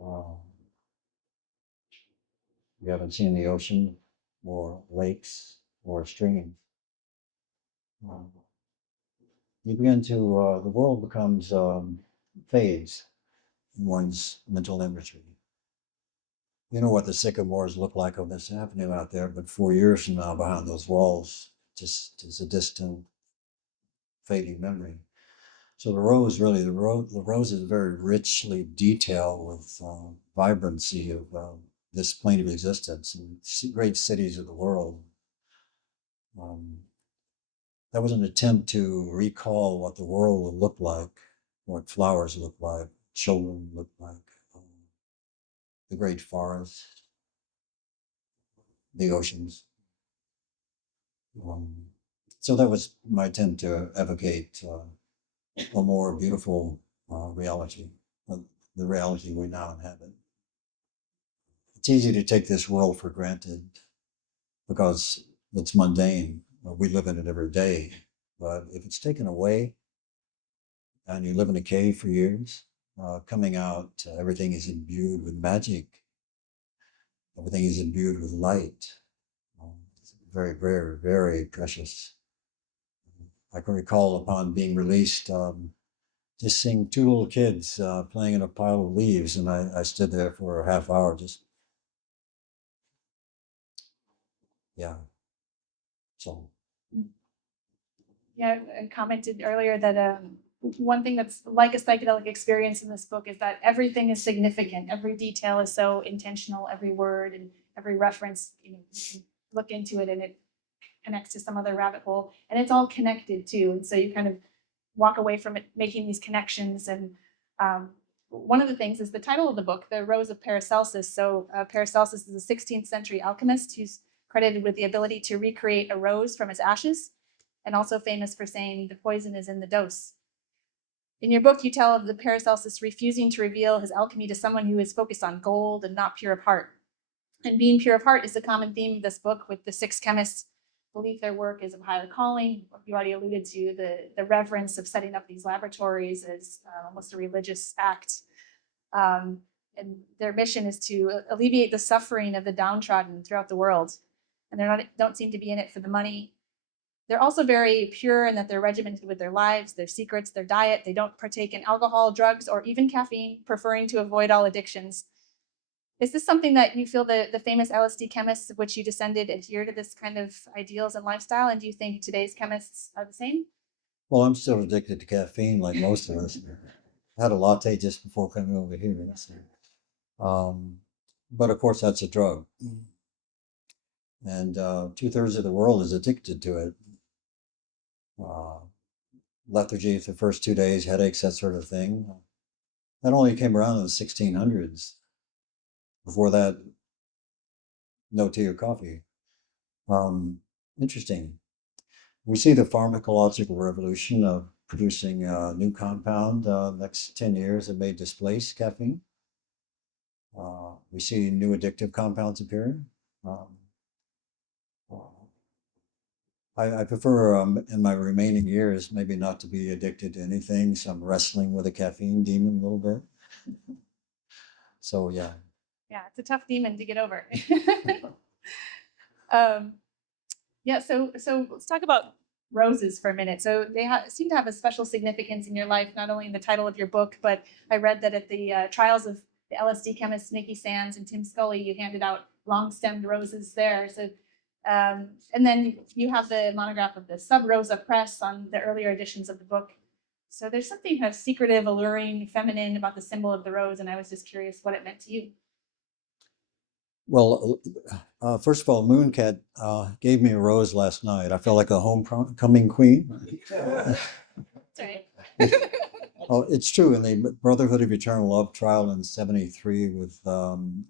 um, you haven't seen the ocean or lakes or streams. Um, you begin to, the world becomes, fades in one's mental imagery. You know what the sycamores look like on this avenue out there, but 4 years from now, behind those walls, just is a distant, fading memory. So the rose, really, the rose is very richly detailed with vibrancy of this plane of existence and great cities of the world. Um, that was an attempt to recall what the world would look like, what flowers look like, children look like, um, the great forests, the oceans. Um, so that was my attempt to advocate a more beautiful reality, the reality we now inhabit. It's easy to take this world for granted because it's mundane. We live in it every day. But if it's taken away and you live in a cave for years, coming out, everything is imbued with magic. Everything is imbued with light. It's very, very, very precious. I can recall upon being released, just seeing two little kids playing in a pile of leaves, and I stood there for a half hour just, yeah. So Yeah, I commented earlier that one thing that's like a psychedelic experience in this book is that everything is significant. Every detail is so intentional. Every word and every reference, you can look into it and it connects to some other rabbit hole, and it's all connected too. And so you kind of walk away from it making these connections. And one of the things is the title of the book, The Rose of Paracelsus. So Paracelsus is a 16th century alchemist who's credited with the ability to recreate a rose from its ashes, and also famous for saying the poison is in the dose. In your book, you tell of the Paracelsus refusing to reveal his alchemy to someone who is focused on gold and not pure of heart. And being pure of heart is a common theme of this book, with the 6 chemists believe their work is of higher calling. You already alluded to the reverence of setting up these laboratories as almost a religious act. And their mission is to alleviate the suffering of the downtrodden throughout the world. And don't seem to be in it for the money. They're also very pure in that they're regimented with their lives, their secrets, their diet. They don't partake in alcohol, drugs, or even caffeine, preferring to avoid all addictions. Is this something that you feel the famous LSD chemists of which you descended adhere to this kind of ideals and lifestyle? And do you think today's chemists are the same? well, I'm still addicted to caffeine like most of us. I had a latte just before coming over here. So. But of course, that's a drug. And 2/3 of the world is addicted to it. Lethargy for the first 2 days, headaches, that sort of thing. That only came around in the 1600s. Before that, no tea or coffee. Interesting. We see the pharmacological revolution of producing a new compound next 10 years that may displace caffeine. We see new addictive compounds appearing. I prefer in my remaining years maybe not to be addicted to anything, so I'm wrestling with a caffeine demon a little bit. So yeah. Yeah, it's a tough demon to get over. Yeah, so let's talk about roses for a minute. So they seem to have a special significance in your life, not only in the title of your book, but I read that at the trials of the LSD chemists Nikki Sands and Tim Scully, you handed out long-stemmed roses there. So, and then you have the monograph of the Sub Rosa Press on the earlier editions of the book. So there's something kind of secretive, alluring, feminine about the symbol of the rose, and I was just curious what it meant to you. Well, first of all, MoonCat gave me a rose last night. I felt like a homecoming queen. That's right. Oh, it's true. In the Brotherhood of Eternal Love trial in '73, with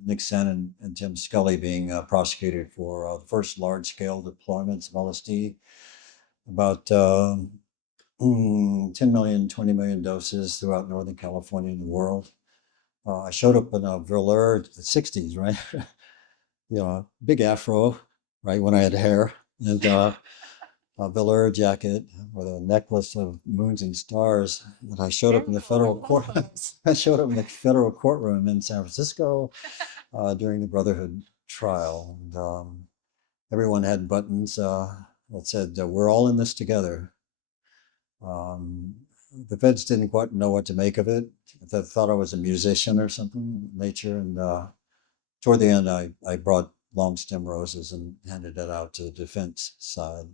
Nick Sen and Tim Scully being prosecuted for the first large-scale deployments of LSD, about 10 million, 20 million doses throughout Northern California and the world. I showed up in a velour, the '60s, right? You know, big afro, right, when I had hair, and a velour jacket with a necklace of moons and stars. And I showed up in the federal court. I showed up in the federal courtroom in San Francisco during the Brotherhood trial. And everyone had buttons that said, "We're all in this together." The feds didn't quite know what to make of it. They thought I was a musician or something of nature. And toward the end, I brought long stem roses and handed it out to the defense side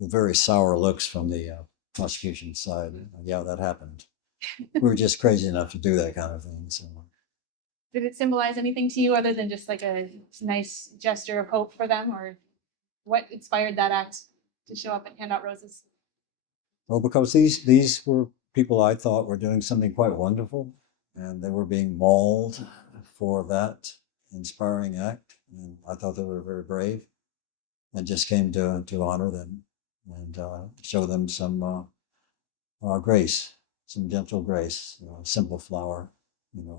with very sour looks from the prosecution side. Yeah, that happened. We were just crazy enough to do that kind of thing. So, did it symbolize anything to you other than just like a nice gesture of hope for them, or what inspired that act to show up and hand out roses? well, because these were people I thought were doing something quite wonderful, and they were being mauled for that inspiring act, and I thought they were very brave, and just came to honor them and show them some grace, some gentle grace, a simple flower.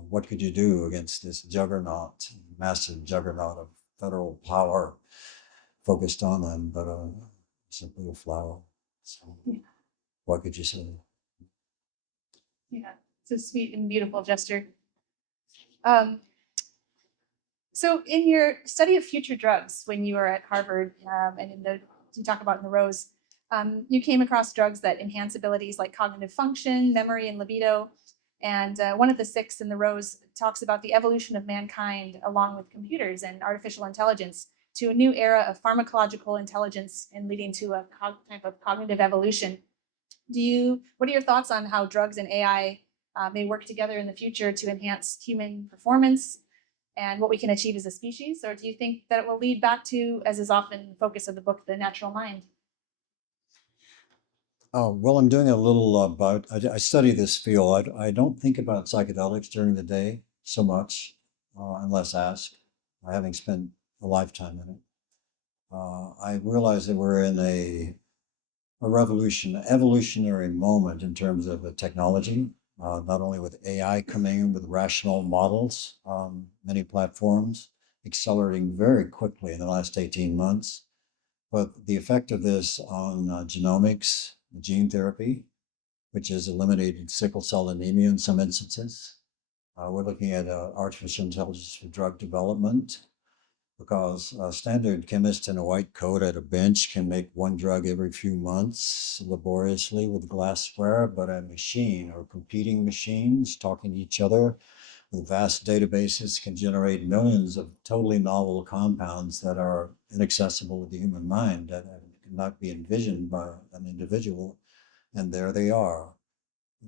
What could you do against this juggernaut, massive juggernaut of federal power focused on them, but simply a flower. So, yeah. What could you say? Yeah, it's a sweet and beautiful gesture. So in your study of future drugs, when you were at Harvard, and you talk about in the Rose, you came across drugs that enhance abilities like cognitive function, memory, and libido. And one of the 6 in the Rose talks about the evolution of mankind along with computers and artificial intelligence to a new era of pharmacological intelligence and leading to a type of cognitive evolution. What are your thoughts on how drugs and AI may work together in the future to enhance human performance and what we can achieve as a species? Or do you think that it will lead back to, as is often the focus of the book, the natural mind? Oh, well, I'm doing a little I study this field. I don't think about psychedelics during the day so much, unless asked, having spent a lifetime in it. I realize that we're in a evolutionary moment in terms of the technology, not only with AI coming in with rational models, many platforms accelerating very quickly in the last 18 months, but the effect of this on genomics, gene therapy, which has eliminated sickle cell anemia in some instances. We're looking at artificial intelligence for drug development, because a standard chemist in a white coat at a bench can make one drug every few months laboriously with glassware, but a machine or competing machines talking to each other with vast databases can generate millions of totally novel compounds that are inaccessible to the human mind, that cannot be envisioned by an individual. And there they are,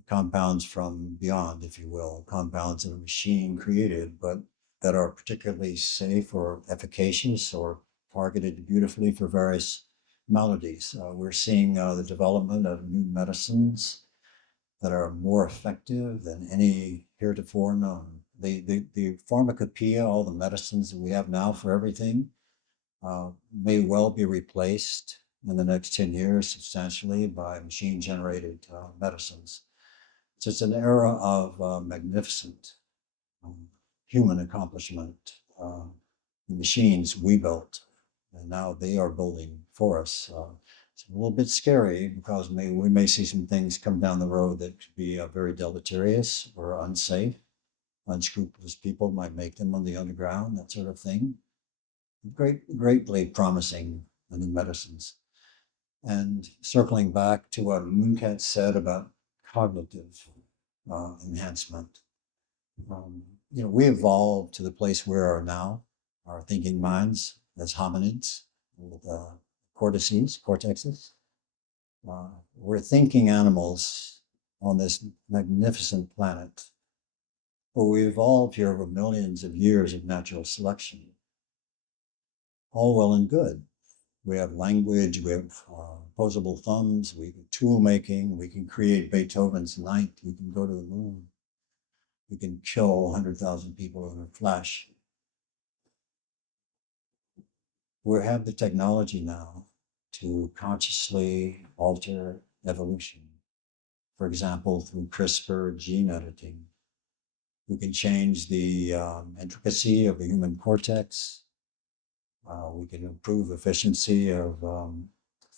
compounds from beyond, if you will, compounds that a machine created, but that are particularly safe or efficacious or targeted beautifully for various maladies. We're seeing the development of new medicines that are more effective than any heretofore known. The pharmacopoeia, all the medicines that we have now for everything, may well be replaced in the next 10 years substantially by machine-generated medicines. So it's an era of magnificent human accomplishment. The machines we built, and now they are building for us. It's a little bit scary because we may see some things come down the road that could be very deleterious or unsafe. Unscrupulous people might make them on the underground, that sort of thing. Greatly promising in the medicines. And circling back to what MoonCat said about cognitive enhancement. we evolved to the place we are now, our thinking minds as hominids with cortexes. We're thinking animals on this magnificent planet. But we evolved here over millions of years of natural selection. All well and good. We have language, we have opposable thumbs, we can tool making, we can create Beethoven's Ninth, we can go to the moon, we can kill 100,000 people in a flash. We have the technology now to consciously alter evolution. For example, through CRISPR gene editing. We can change the intricacy of the human cortex. We can improve efficiency of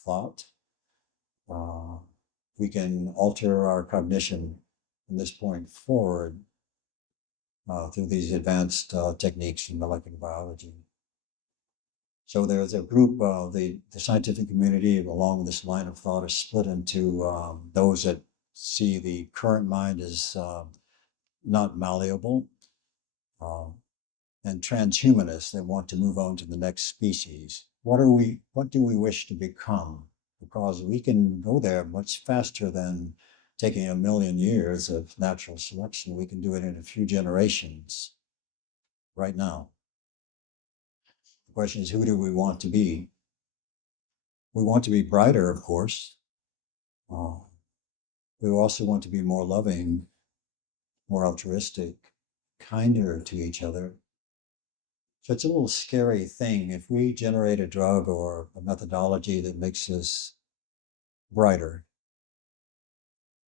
thought. We can alter our cognition from this point forward through these advanced techniques in molecular biology. So there's a group, the scientific community along this line of thought is split into those that see the current mind as not malleable, and transhumanists that want to move on to the next species. What do we wish to become? Because we can go there much faster than taking 1 million years of natural selection. We can do it in a few generations right now. The question is, who do we want to be? We want to be brighter, of course. We also want to be more loving, more altruistic, kinder to each other. So it's a little scary thing. If we generate a drug or a methodology that makes us brighter,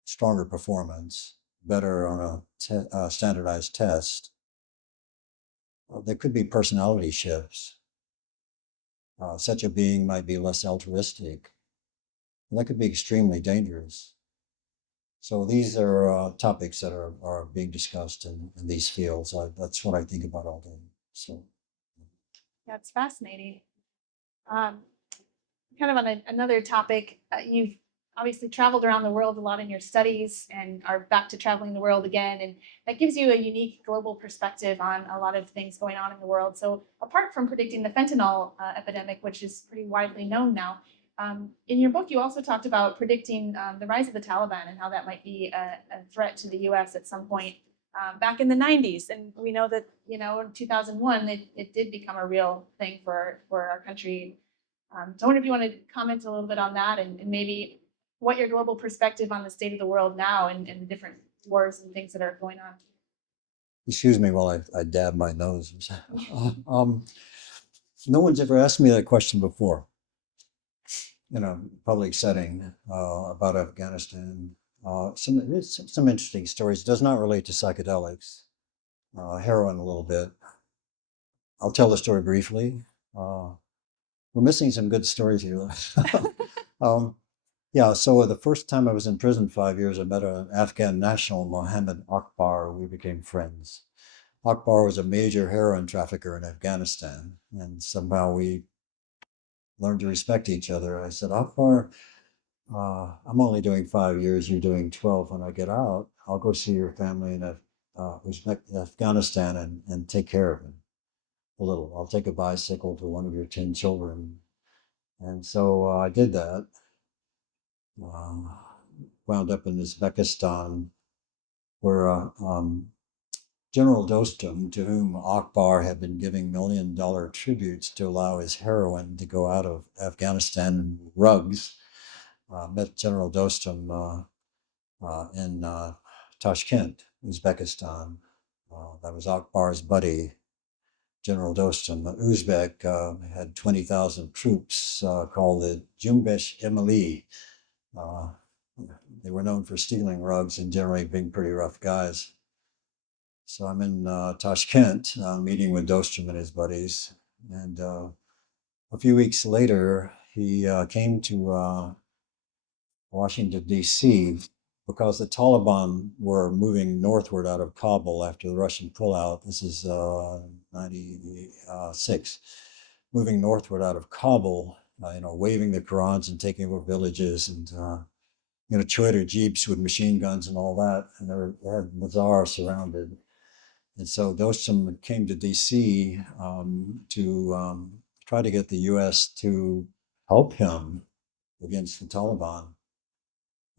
stronger performance, better on a standardized test, there could be personality shifts. Such a being might be less altruistic. And that could be extremely dangerous. So these are topics that are being discussed in these fields. That's what I think about all day. So That's fascinating. Kind of on another topic, you've obviously traveled around the world a lot in your studies and are back to traveling the world again. And that gives you a unique global perspective on a lot of things going on in the world. So apart from predicting the fentanyl epidemic, which is pretty widely known now, in your book, you also talked about predicting the rise of the Taliban and how that might be a threat to the US at some point back in the 90s. And we know that, in 2001, it did become a real thing for our country. So I wonder if you want to comment a little bit on that and maybe what your global perspective on the state of the world now and the different wars and things that are going on. excuse me while I dab my nose. No one's ever asked me that question before in a public setting about Afghanistan. Some interesting stories. It does not relate to psychedelics, heroin a little bit. I'll tell the story briefly. We're missing some good stories here. Yeah, so the first time I was in prison 5 years, I met an Afghan national, Mohammed Akbar. We became friends. Akbar was a major heroin trafficker in Afghanistan, and somehow we learned to respect each other. I said, Akbar, I'm only doing 5 years, you're doing 12. When I get out, I'll go see your family in Afghanistan and take care of them a little. I'll take a bicycle to one of your 10 children. And so I did that. Wound up in Uzbekistan, where General Dostum, to whom Akbar had been giving $1 million tributes to allow his heroin to go out of Afghanistan in rugs, met General Dostum in Tashkent, Uzbekistan. That was Akbar's buddy, General Dostum. The Uzbek had 20,000 troops called the Jumbesh Emili. They were known for stealing rugs and generally being pretty rough guys. So I'm in Tashkent, meeting with Dostum and his buddies. And a few weeks later, he came to Washington, D.C., because the Taliban were moving northward out of Kabul after the Russian pullout. This is 96, moving northward out of Kabul, waving the Qurans and taking over villages and, Toyota Jeeps with machine guns and all that. And they had Mazar surrounded. And so Dostum came to DC to try to get the US to help him against the Taliban.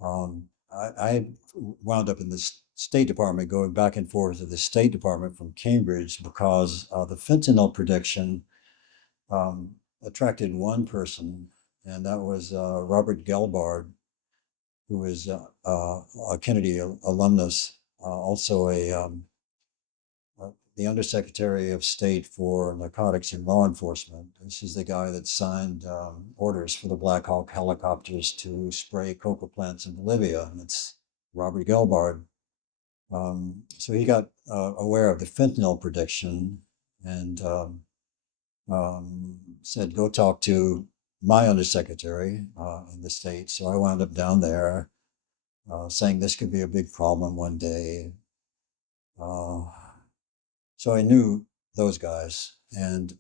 I wound up in the State Department, going back and forth to the State Department from Cambridge because the fentanyl prediction attracted one person, and that was Robert Gelbard, who is a Kennedy alumnus, also the Undersecretary of State for Narcotics and Law Enforcement. This is the guy that signed orders for the Black Hawk helicopters to spray coca plants in Bolivia. And it's Robert Gelbard. So he got aware of the fentanyl prediction and said, go talk to my undersecretary in the state. So I wound up down there saying this could be a big problem one day. So I knew those guys. And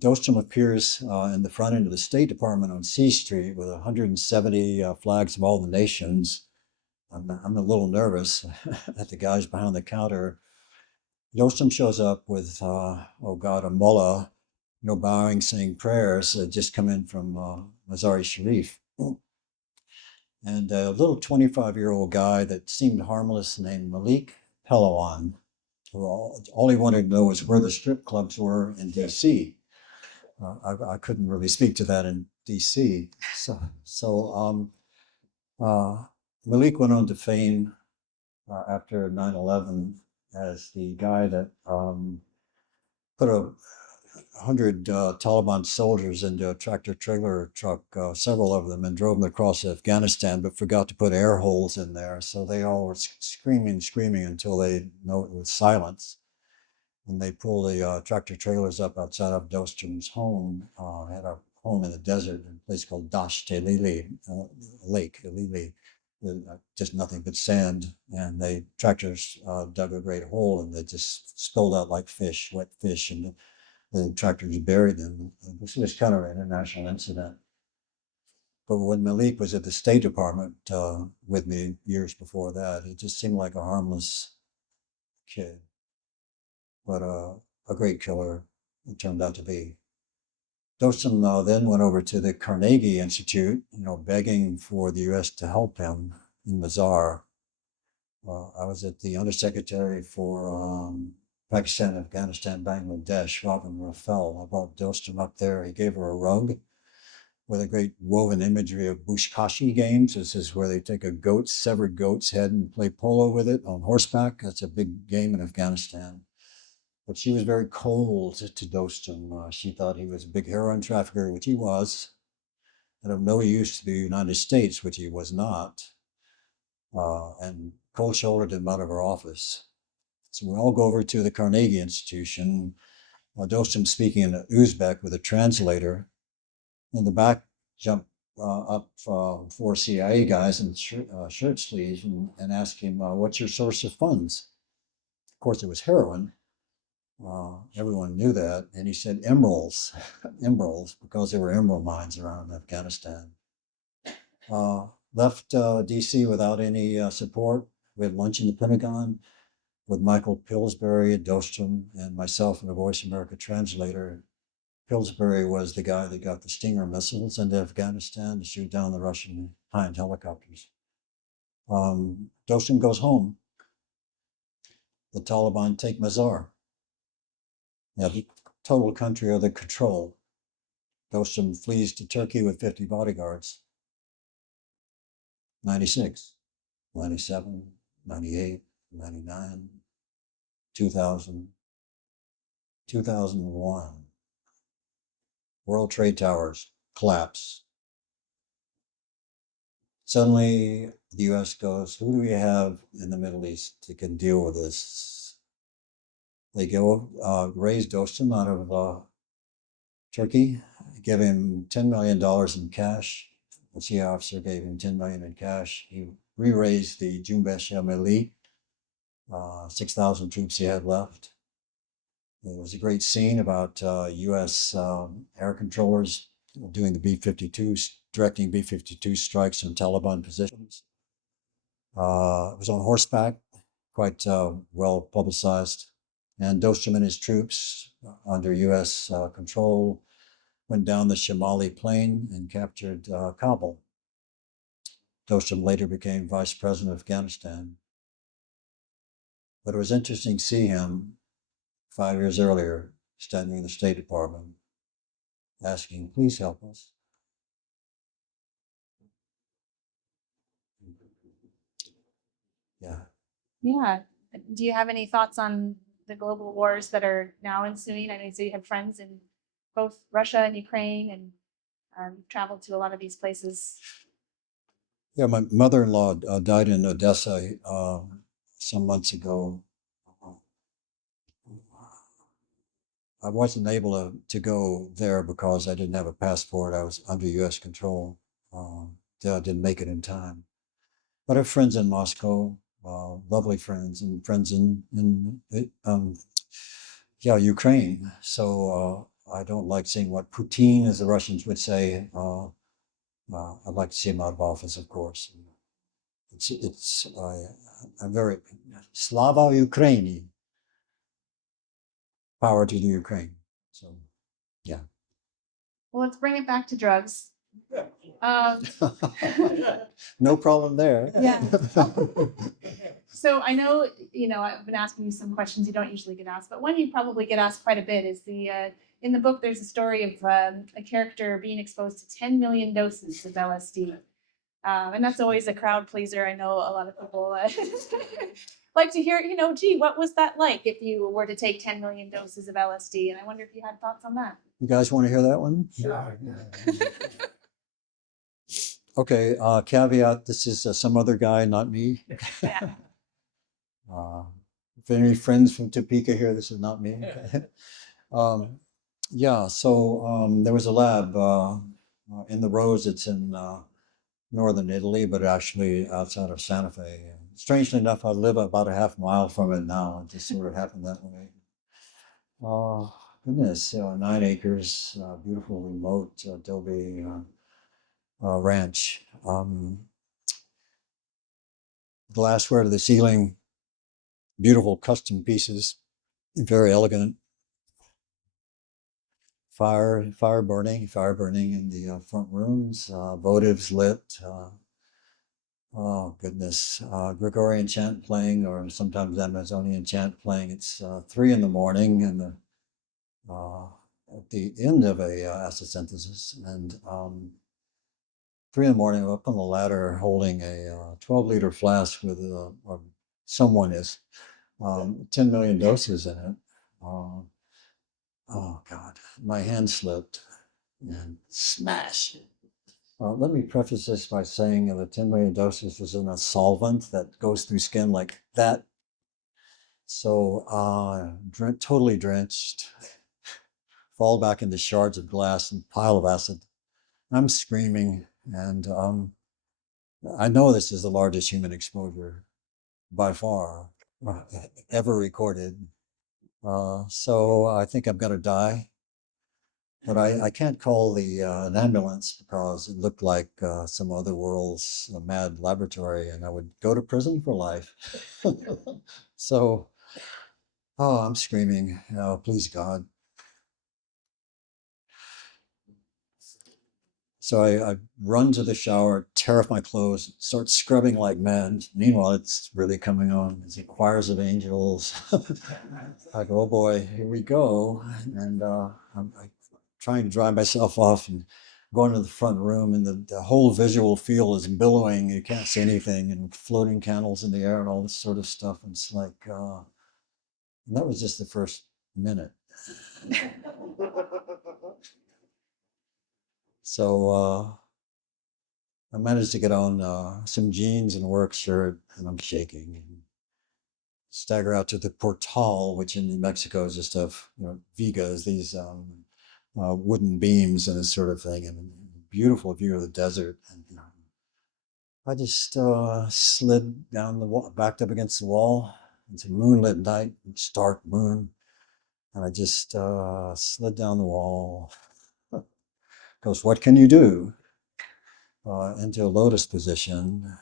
Dostum appears in the front end of the State Department on C Street with 170 flags of all the nations. I'm a little nervous at the guys behind the counter. Dostum shows up with, oh God, a mullah, bowing, saying prayers, just come in from Mazar-e Sharif. And a little 25-year-old guy that seemed harmless named Malik Pelawan, who all he wanted to know was where the strip clubs were in DC. I couldn't really speak to that in DC. So Malik went on to fame after 9/11 as the guy that put 100 Taliban soldiers into a tractor-trailer truck, several of them, and drove them across Afghanistan, but forgot to put air holes in there. So they all were screaming until they know it was silence. And they pulled the tractor-trailers up outside of Dostum's home. Had a home in the desert in a place called Dasht Lili, Lake Lili, just nothing but sand. And they tractors dug a great hole, and they just spilled out like fish, wet fish, and the tractors buried them. This was kind of an international incident. But when Malik was at the State Department with me years before that, it just seemed like a harmless kid, but a great killer it turned out to be. Dostum then went over to the Carnegie Institute, begging for the U.S. to help him in Mazar. I was at the Undersecretary for Pakistan, Afghanistan, Bangladesh, Robin Rafael. I brought Dostum up there. He gave her a rug with a great woven imagery of Bushkashi games. This is where they take a severed goat's head and play polo with it on horseback. That's a big game in Afghanistan. But she was very cold to Dostum. She thought he was a big heroin trafficker, which he was, and of no use to the United States, which he was not, and cold-shouldered him out of her office. So we all go over to the Carnegie Institution. Dostum speaking in Uzbek with a translator. In the back jump up 4 CIA guys in shirt sleeves and ask him, what's your source of funds? Of course, it was heroin. Everyone knew that. And he said emeralds, emeralds, because there were emerald mines around Afghanistan. Left DC without any support. We had lunch in the Pentagon with Michael Pillsbury, Dostum, and myself and a Voice America translator. Pillsbury was the guy that got the Stinger missiles into Afghanistan to shoot down the Russian Hind helicopters. Dostum goes home. The Taliban take Mazar. Now, the total country under control. Dostum flees to Turkey with 50 bodyguards. 96, 97, 98, 99, 2000, 2001. World Trade Towers collapse. Suddenly, the U.S. goes, who do we have in the Middle East that can deal with this? They go raise Dostum out of Turkey, give him $10 million in cash. The CIA officer gave him $10 million in cash. He re-raised the Jumbesh Mili, 6,000 troops he had left. There was a great scene about U.S. Air controllers doing the B-52s, directing B-52 strikes on Taliban positions. It was on horseback, quite well publicized. And Dostum and his troops, under U.S. Control, went down the Shamali Plain and captured Kabul. Dostum later became vice president of Afghanistan. But it was interesting to see him 5 years earlier standing in the State Department asking, please help us. Yeah. Yeah. Do you have any thoughts on the global wars that are now ensuing? I mean, so you have friends in both Russia and Ukraine, and traveled to a lot of these places. Yeah, my mother-in-law died in Odessa some months ago. I wasn't able to go there because I didn't have a passport. I was under U.S. control. I didn't make it in time. But I have friends in Moscow, lovely friends, and friends in Ukraine. So I don't like seeing what Putin, as the Russians would say. I'd like to see him out of office, of course. I'm very Slava Ukraini, power to the Ukraine. So, yeah. Well, let's bring it back to drugs. Um, No problem there. Yeah. So I know, I've been asking you some questions you don't usually get asked, but one you probably get asked quite a bit is in the book, there's a story of a character being exposed to 10 million doses of LSD. And that's always a crowd pleaser. I know a lot of people like to hear, gee, what was that like if you were to take 10 million doses of LSD? And I wonder if you had thoughts on that. You guys want to hear that one? Sure. Okay, caveat, this is some other guy, not me. Yeah. If any friends from Topeka here, this is not me. Yeah, so there was a lab in the Rose. It's in northern Italy, but actually outside of Santa Fe. Strangely enough, I live about a half mile from it now. It just sort of happened that way. Goodness, 9 acres, beautiful remote adobe ranch. Glassware to the ceiling, beautiful custom pieces, very elegant. Fire burning in the front rooms, votives lit. Oh goodness, Gregorian chant playing, or sometimes Amazonian chant playing. It's 3 in the morning, and at the end of a acid synthesis, and 3 in the morning, I'm up on the ladder holding a 12-liter flask with, or someone is, 10 million doses in it. Oh God, my hand slipped and smash. Let me preface this by saying the 10 million doses was in a solvent that goes through skin like that. So totally drenched, fall back into shards of glass and pile of acid. I'm screaming, and I know this is the largest human exposure by far ever recorded. So I think I'm gonna die. But I can't call an ambulance because it looked like some other world's mad laboratory, and I would go to prison for life. So, I'm screaming, please God. So I run to the shower, tear off my clothes, start scrubbing like mad. Meanwhile, it's really coming on. It's choirs of angels. I go, oh boy, here we go. And I'm trying to dry myself off and go into the front room, and the whole visual field is billowing. You can't see anything, and floating candles in the air and all this sort of stuff. And it's like, and that was just the first minute. So I managed to get on some jeans and a work shirt, and I'm shaking. And stagger out to the portal, which in New Mexico is just vigas, these wooden beams and this sort of thing, and a beautiful view of the desert. And I just slid down the wall, backed up against the wall. It's a moonlit night, stark moon, and I just slid down the wall. Goes, what can you do? Into a lotus position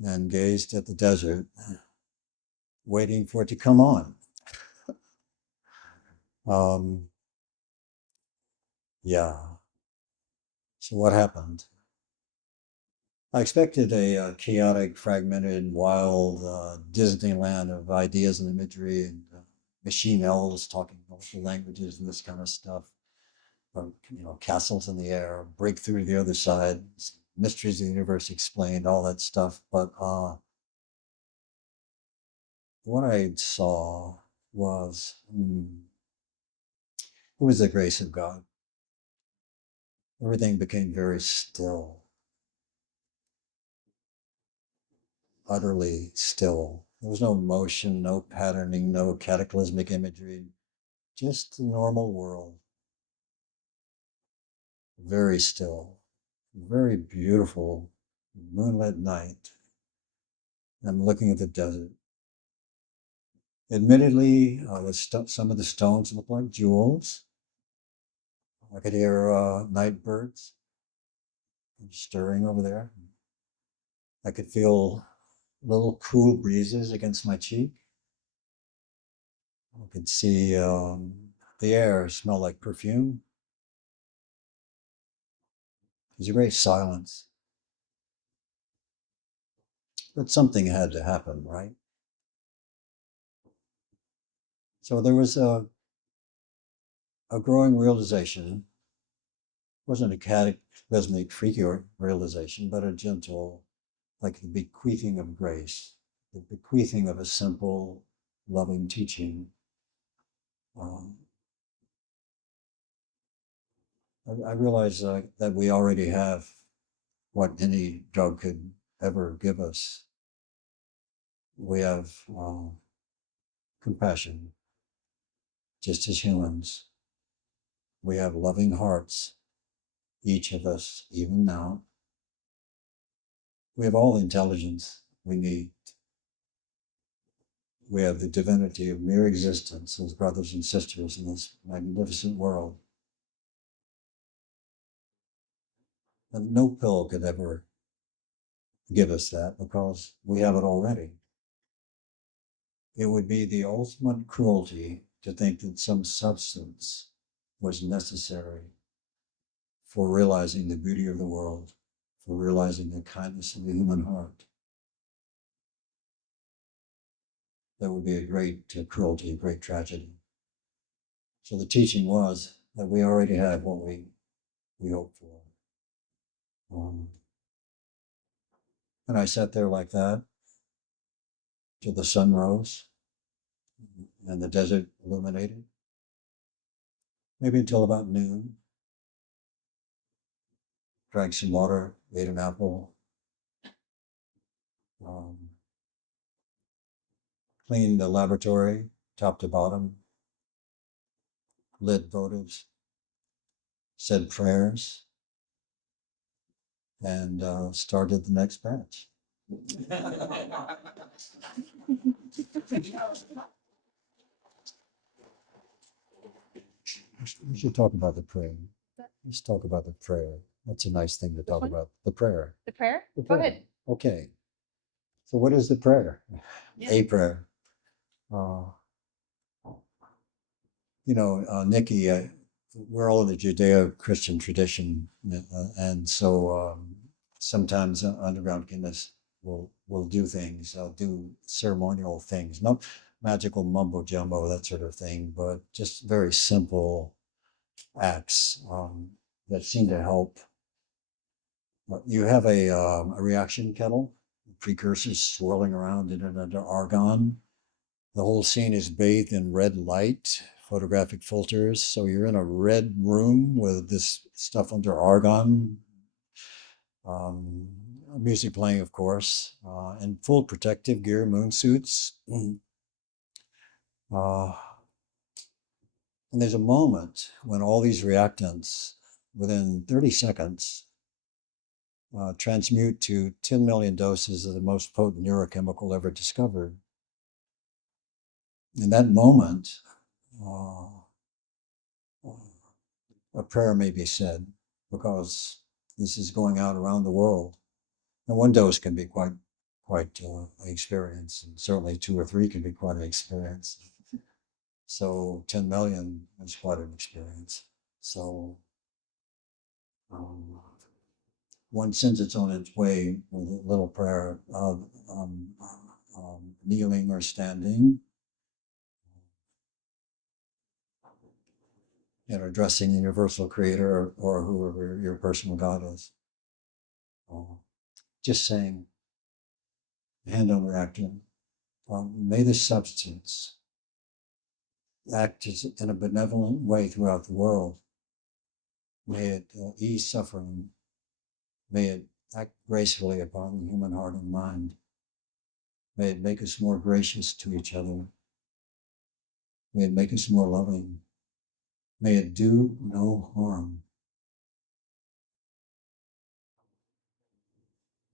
and gazed at the desert, waiting for it to come on. Yeah. So what happened? I expected a chaotic, fragmented, wild Disneyland of ideas and imagery and machine elves talking multiple languages and this kind of stuff. Or, castles in the air, break through to the other side, mysteries of the universe explained, all that stuff. But what I saw was it was the grace of God. Everything became very still, utterly still. There was no motion, no patterning, no cataclysmic imagery, just the normal world. Very still, very beautiful moonlit night. I'm looking at the desert. Admittedly, some of the stones look like jewels. I could hear night birds stirring over there. I could feel little cool breezes against my cheek. I could see the air smell like perfume. There's a great silence. But something had to happen, right? So there was a growing realization. It wasn't a cataclysmic, freaky realization, but a gentle, like the bequeathing of grace, the bequeathing of a simple, loving teaching. I realize that we already have what any drug could ever give us. We have compassion, just as humans. We have loving hearts, each of us, even now. We have all the intelligence we need. We have the divinity of mere existence as brothers and sisters in this magnificent world. And no pill could ever give us that because we have it already. It would be the ultimate cruelty to think that some substance was necessary for realizing the beauty of the world, for realizing the kindness of the human heart. That would be a great cruelty, a great tragedy. So the teaching was that we already have what we hope for. And I sat there like that till the sun rose and the desert illuminated, maybe until about noon. Drank some water, ate an apple, cleaned the laboratory top to bottom, lit votives, said prayers, and started the next batch. We should talk about the prayer. Let's talk about the prayer. That's a nice thing to talk about. The prayer. The prayer? The Go prayer. ahead. Okay. So what is the prayer? Yeah. A prayer. Nikki, we're all in the Judeo-Christian tradition, and so sometimes underground Guinness will do things, do ceremonial things, not magical mumbo jumbo, that sort of thing, but just very simple acts that seem to help. You have a reaction kettle, precursors swirling around in it under argon. The whole scene is bathed in red light, photographic filters. So you're in a red room with this stuff under argon, music playing, of course, and full protective gear, moon suits. And there's a moment when all these reactants, within 30 seconds, transmute to 10 million doses of the most potent neurochemical ever discovered. In that moment, a prayer may be said because this is going out around the world. And one dose can be quite an experience, and certainly 2 or 3 can be quite an experience. So 10 million is quite an experience. So one sends its on its way with a little prayer of kneeling or standing, addressing the universal creator or whoever your personal God is. Just saying, hand on reactor, may this substance act in a benevolent way throughout the world. May it ease suffering. May it act gracefully upon the human heart and mind. May it make us more gracious to each other. May it make us more loving. May it do no harm.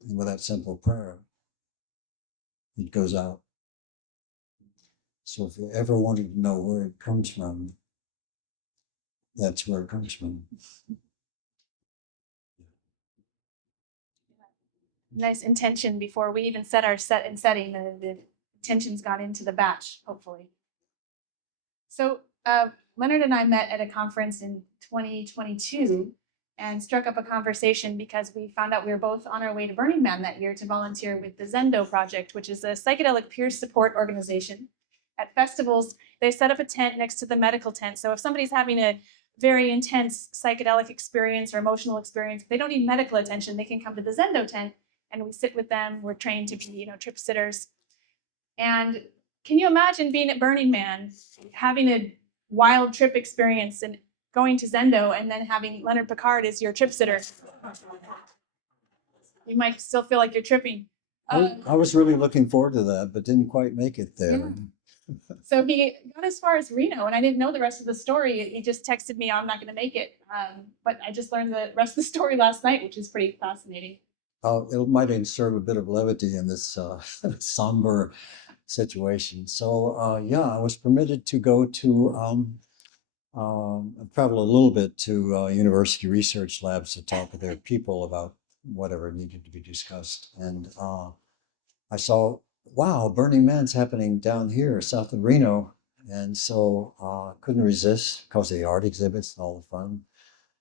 And with that simple prayer, it goes out. So if you ever wanted to know where it comes from, that's where it comes from. Nice intention before we even set our setting. The intentions got into the batch, hopefully. So Leonard and I met at a conference in 2022 and struck up a conversation because we found out we were both on our way to Burning Man that year to volunteer with the Zendo Project, which is a psychedelic peer support organization. At festivals, they set up a tent next to the medical tent. So if somebody's having a very intense psychedelic experience or emotional experience, they don't need medical attention, they can come to the Zendo tent and we sit with them. We're trained to be, trip sitters. And can you imagine being at Burning Man, having a wild trip experience and going to Zendo and then having Leonard Pickard as your trip sitter? You might still feel like you're tripping. I was really looking forward to that, but didn't quite make it there. Yeah. So he got as far as Reno, and I didn't know the rest of the story. He just texted me, I'm not going to make it. But I just learned the rest of the story last night, which is pretty fascinating. It might serve a bit of levity in this somber situation. So yeah, I was permitted to go to travel a little bit to university research labs to talk with their people about whatever needed to be discussed. And I saw, wow, Burning Man's happening down here south of Reno. And so couldn't resist because of the art exhibits and all the fun.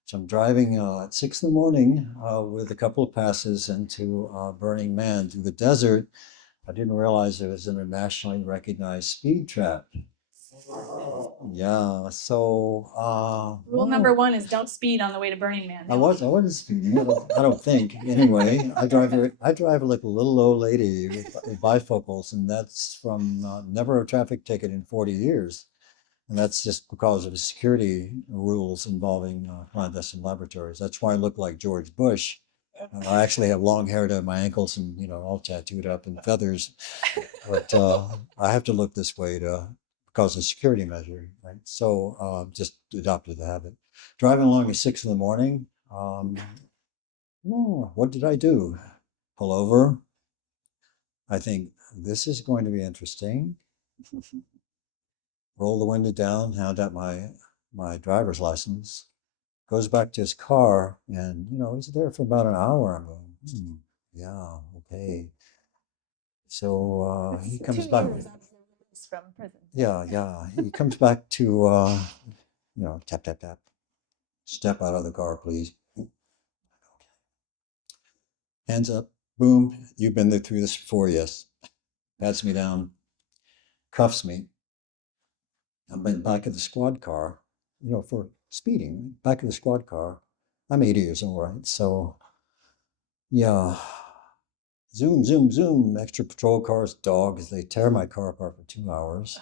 So I'm driving at 6 in the morning with a couple of passes into Burning Man through the desert. I didn't realize it was an internationally recognized speed trap. Yeah, so Rule number one is don't speed on the way to Burning Man. I wasn't speeding. I don't think. Anyway, I drive like a little old lady with bifocals, and that's from never a traffic ticket in 40 years. And that's just because of the security rules involving clandestine laboratories. That's why I look like George Bush. I actually have long hair to my ankles and, all tattooed up and feathers. But I have to look this way because of security measure, right? So just adopted the habit. Driving along at 6 in the morning, what did I do? Pull over. I think this is going to be interesting. Roll the window down, hand out my driver's license, goes back to his car, and he's there for about an hour. I'm going, yeah, okay. So he comes back. From prison. Yeah. He comes back to tap tap tap. Step out of the car, please. Hands up. Boom. You've been through this before, yes. Pats me down, cuffs me. I've been back at the squad car, for speeding, back in the squad car. I'm 80 years old, right? So, yeah. Zoom, zoom, zoom. Extra patrol cars, dogs. They tear my car apart for 2 hours.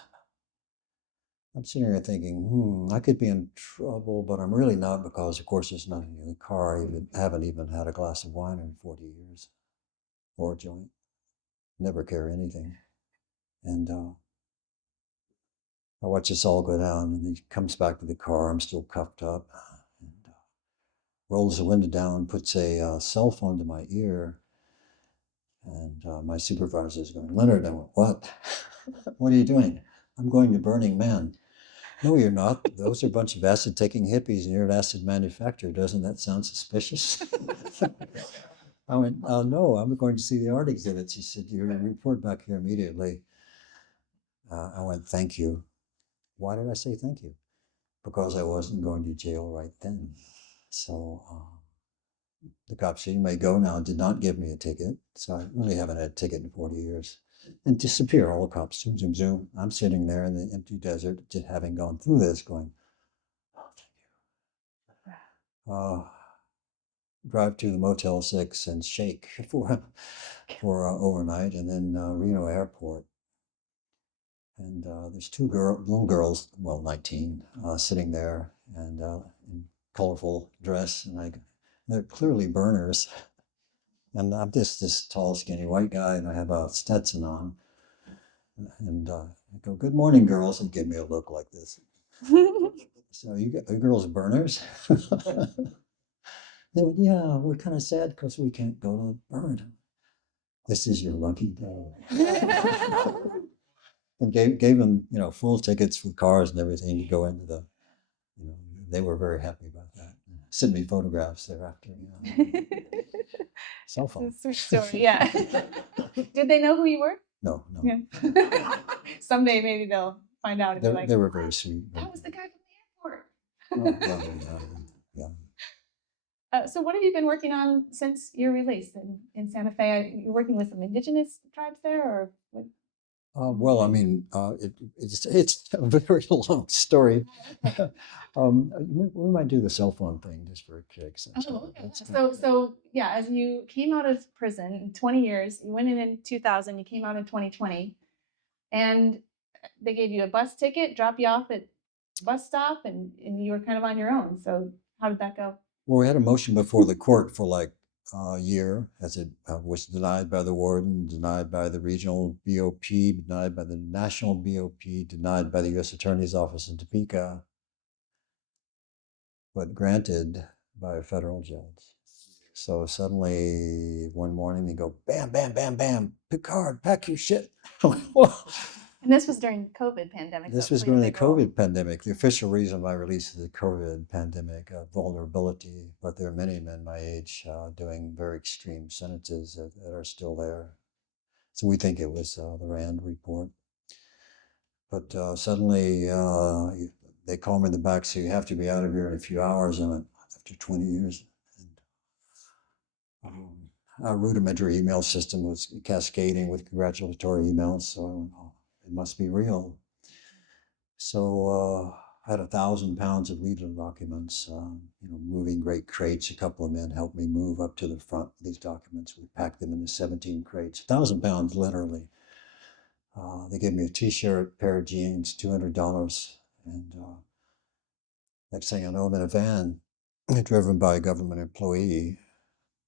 I'm sitting here thinking, I could be in trouble, but I'm really not because, of course, there's nothing in the car. I haven't even had a glass of wine in 40 years or a joint. Never carry anything. And I watch this all go down, and he comes back to the car. I'm still cuffed up, and rolls the window down, puts a cell phone to my ear, and my supervisor is going, Leonard, I went, what? What are you doing? I'm going to Burning Man. No, you're not. Those are a bunch of acid-taking hippies, and you're an acid manufacturer. Doesn't that sound suspicious? I went, no, I'm going to see the art exhibits. He said, you're going to report back here immediately. I went, thank you. why did I say thank you? Because I wasn't going to jail right then. So the cop said, you may go now, did not give me a ticket. So I really haven't had a ticket in 40 years. And disappear, all the cops, zoom, zoom, zoom. I'm sitting there in the empty desert, just having gone through this, going, oh, thank you. Drive to the Motel 6 and shake for overnight, and then Reno Airport. And there's two little girls, well, 19, sitting there and in colorful dress, and they're clearly burners. And I'm just this tall, skinny white guy, and I have a Stetson on. And I go, good morning, girls, and give me a look like this. So are you girls burners? They went, yeah, we're kind of sad because we can't go to the burn. This is your lucky day. And gave them, full tickets with cars and everything to go into the, they were very happy about that. Sent me photographs thereafter. Cell phone. It's a sweet story, yeah. Did they know who you were? No. Yeah. Someday maybe they'll find out. And be like, They were very sweet. that was the guy from the airport. Yeah. So what have you been working on since your release in Santa Fe? You're working with some indigenous tribes there, or what? Well, I mean, it's a very long story. We might do the cell phone thing just for kicks. Oh, okay. So yeah, as you came out of prison in 20 years, you went in 2000, you came out in 2020, and they gave you a bus ticket, drop you off at the bus stop, and you were kind of on your own. So how did that go? Well, we had a motion before the court for like a year, as it was denied by the warden, denied by the regional BOP, denied by the national BOP, denied by the U.S. Attorney's Office in Topeka, but granted by a federal judge. So suddenly one morning they go, bam, bam, bam, bam, Pickard, pack your shit. And this was during the COVID pandemic. This was during the COVID pandemic. The official reason why I released is the COVID pandemic vulnerability, but there are many men my age doing very extreme sentences that are still there. So we think it was the Rand report. But suddenly they call me in the back, so you have to be out of here in a few hours. I went, after 20 years. And, our rudimentary email system was cascading with congratulatory emails, so I went, oh, it must be real. So I had 1,000 pounds of legal documents, moving great crates. A couple of men helped me move up to the front of these documents. We packed them into 17 crates, 1,000 pounds literally. They gave me a t-shirt, pair of jeans, $200. And next thing I know, I'm in a van driven by a government employee.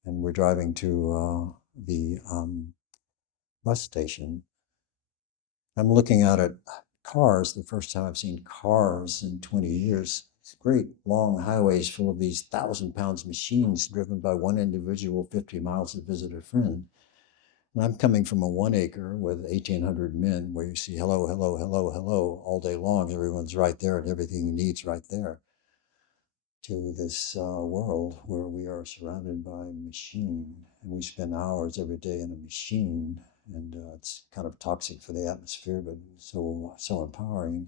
And we're driving to the bus station. I'm looking out at cars, the first time I've seen cars in 20 years. It's great long highways full of these 1,000-pound machines driven by one individual 50 miles to visit a friend. And I'm coming from a 1 acre with 1,800 men where you see hello, hello, hello, hello all day long. Everyone's right there and everything you need's right there. To this world where we are surrounded by machine, and we spend hours every day in a machine, and it's kind of toxic for the atmosphere, but so empowering.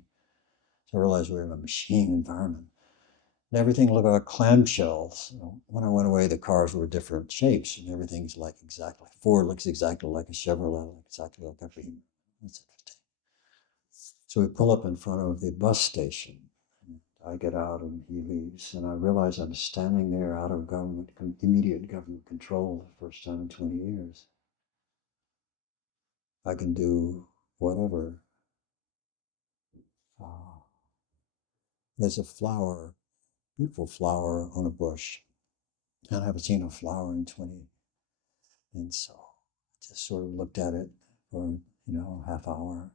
So I realized we're in a machine environment. And everything looked like clamshells. When I went away, the cars were different shapes, and everything's like exactly. Ford looks exactly like a Chevrolet, exactly like a Beamer. That's interesting. So we pull up in front of the bus station. I get out and he leaves, and I realize I'm standing there out of immediate government control the first time in 20 years. I can do whatever. There's a flower, beautiful flower on a bush, and I haven't seen a flower in 20. And so I just sort of looked at it for, half hour,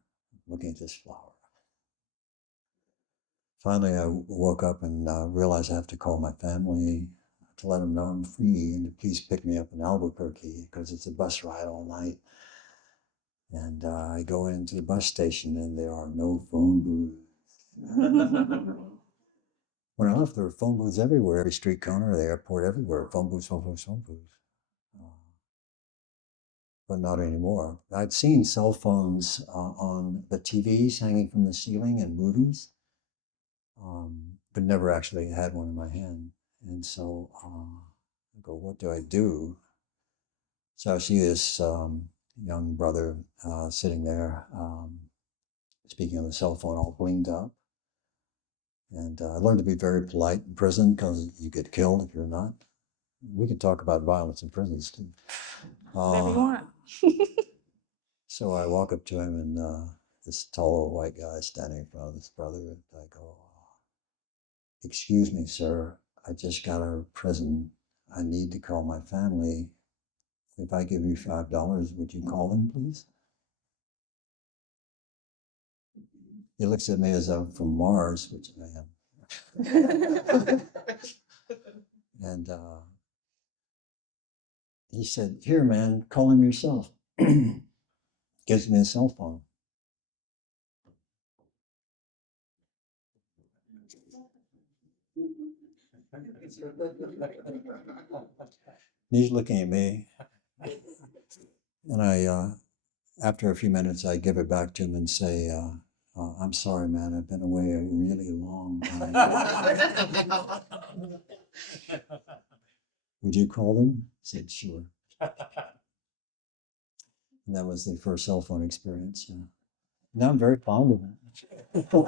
looking at this flower. Finally, I woke up and realized I have to call my family to let them know I'm free and to please pick me up in Albuquerque because it's a bus ride all night. And I go into the bus station and there are no phone booths. When I left, there were phone booths everywhere, every street corner, the airport, everywhere. Phone booths, phone booths, phone booths. but not anymore. I'd seen cell phones on the TVs hanging from the ceiling in movies, but never actually had one in my hand. And so I go, what do I do? So I see this young brother sitting there speaking on the cell phone, all blinged up. And I learned to be very polite in prison because you get killed if you're not. We can talk about violence in prisons too. Whatever you want. So I walk up to him, and this tall old white guy standing in front of this brother, and I go, "Excuse me, sir, I just got out of prison. I need to call my family. If I give you $5, would you call them, please?" He looks at me as I'm from Mars, which I am. And he said, "Here, man, call him yourself." Gives me a cell phone. He's looking at me, and after a few minutes, I give it back to him and say, "I'm sorry, man. I've been away a really long time. Would you call them?" I said, "Sure." And that was the first cell phone experience. Yeah. Now I'm very fond of it. Tell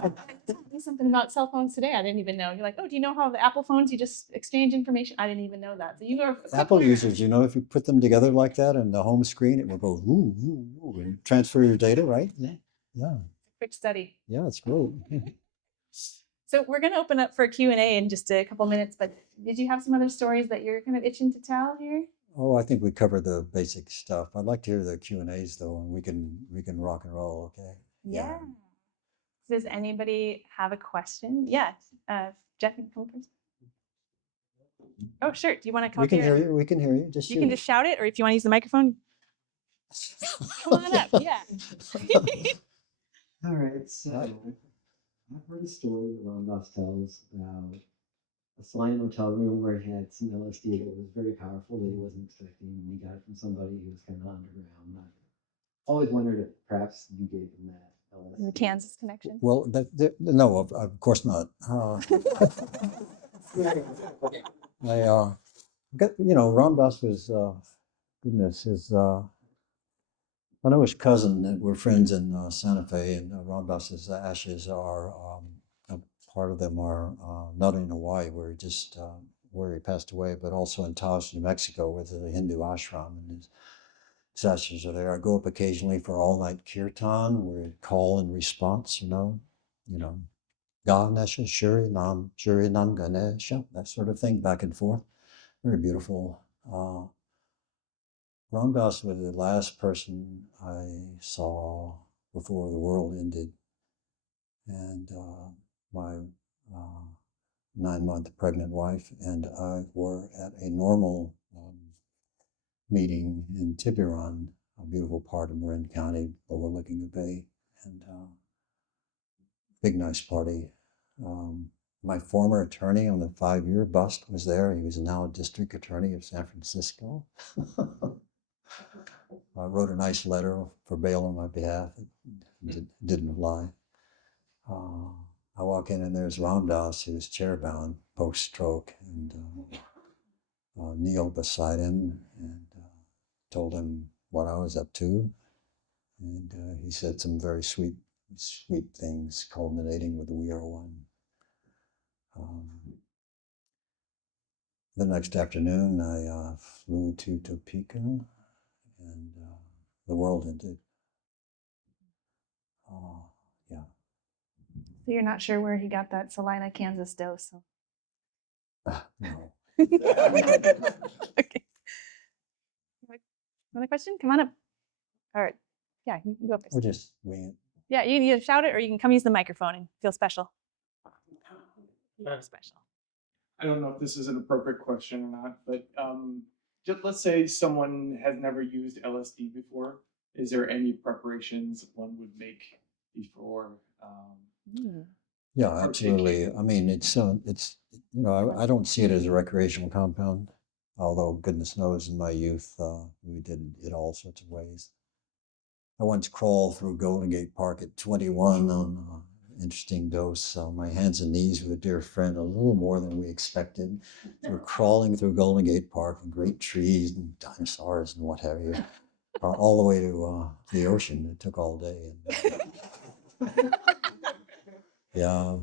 me something about cell phones today. I didn't even know. You're like, oh, do you know how the Apple phones you just exchange information? I didn't even know that. So you are a quick Apple learner. users, if you put them together like that in the home screen, it will go ooh, ooh, ooh, and transfer your data, right? Yeah. Yeah. Quick study. Yeah, it's great. So we're going to open up for Q&A in just a couple minutes, but did you have some other stories that you're kind of itching to tell here? Oh, I think we covered the basic stuff. I'd like to hear the Q&As though, and we can rock and roll, okay? Yeah. Does anybody have a question? Yes. Jeff, you can come first. Oh, sure. Do you want to come We up can here? hear you. We can hear you. Just You can just shout it, or if you want to use the microphone, come on up. Yeah. All right, so I've heard a story that Ron Goss tells about a Solana hotel room where he had some LSD that was very powerful that he wasn't expecting, and he got it from somebody who was kind of underground. I've always wondered if perhaps you gave him that The LSD. Kansas connection. Well, no, of course not. I Ram Dass was I know his cousin. That we're friends in Santa Fe, and Ram Dass's ashes are a part of them are not in Hawaii, where he passed away, but also in Taos, New Mexico, where there's a Hindu ashram, and his ashes are there. I go up occasionally for all-night kirtan, where we call and response. Ganesha, Shuri Nam Ganesha, that sort of thing, back and forth. Very beautiful. Ram Dass was the last person I saw before the world ended. And my 9-month pregnant wife and I were at a normal meeting in Tiburon, a beautiful part of Marin County overlooking the bay. And big, nice party. My former attorney on the 5-year bust was there. He was now a district attorney of San Francisco. I wrote a nice letter for bail on my behalf. It didn't lie. I walk in and there's Ram Dass, who's chair-bound post-stroke, and kneeled beside him and told him what I was up to. And he said some very sweet things, culminating with "We are one." The next afternoon, I flew to Topeka, and the world ended. Yeah. So you're not sure where he got that Salina, Kansas dose. So. No. Okay. Another question? Come on up. All right. Yeah, you can go first. Or just wing it. Yeah, you can either shout it or you can come use the microphone and feel special. Special. I don't know if this is an appropriate question or not, but just let's say someone has never used LSD before. Is there any preparations one would make before? Yeah, absolutely. I mean, I don't see it as a recreational compound. although goodness knows in my youth, we did it all sorts of ways. I once crawled through Golden Gate Park at 21 on an interesting dose. My hands and knees with a dear friend, a little more than we expected. We were crawling through Golden Gate Park and great trees and dinosaurs and what have you, all the way to the ocean. It took all day. And, yeah.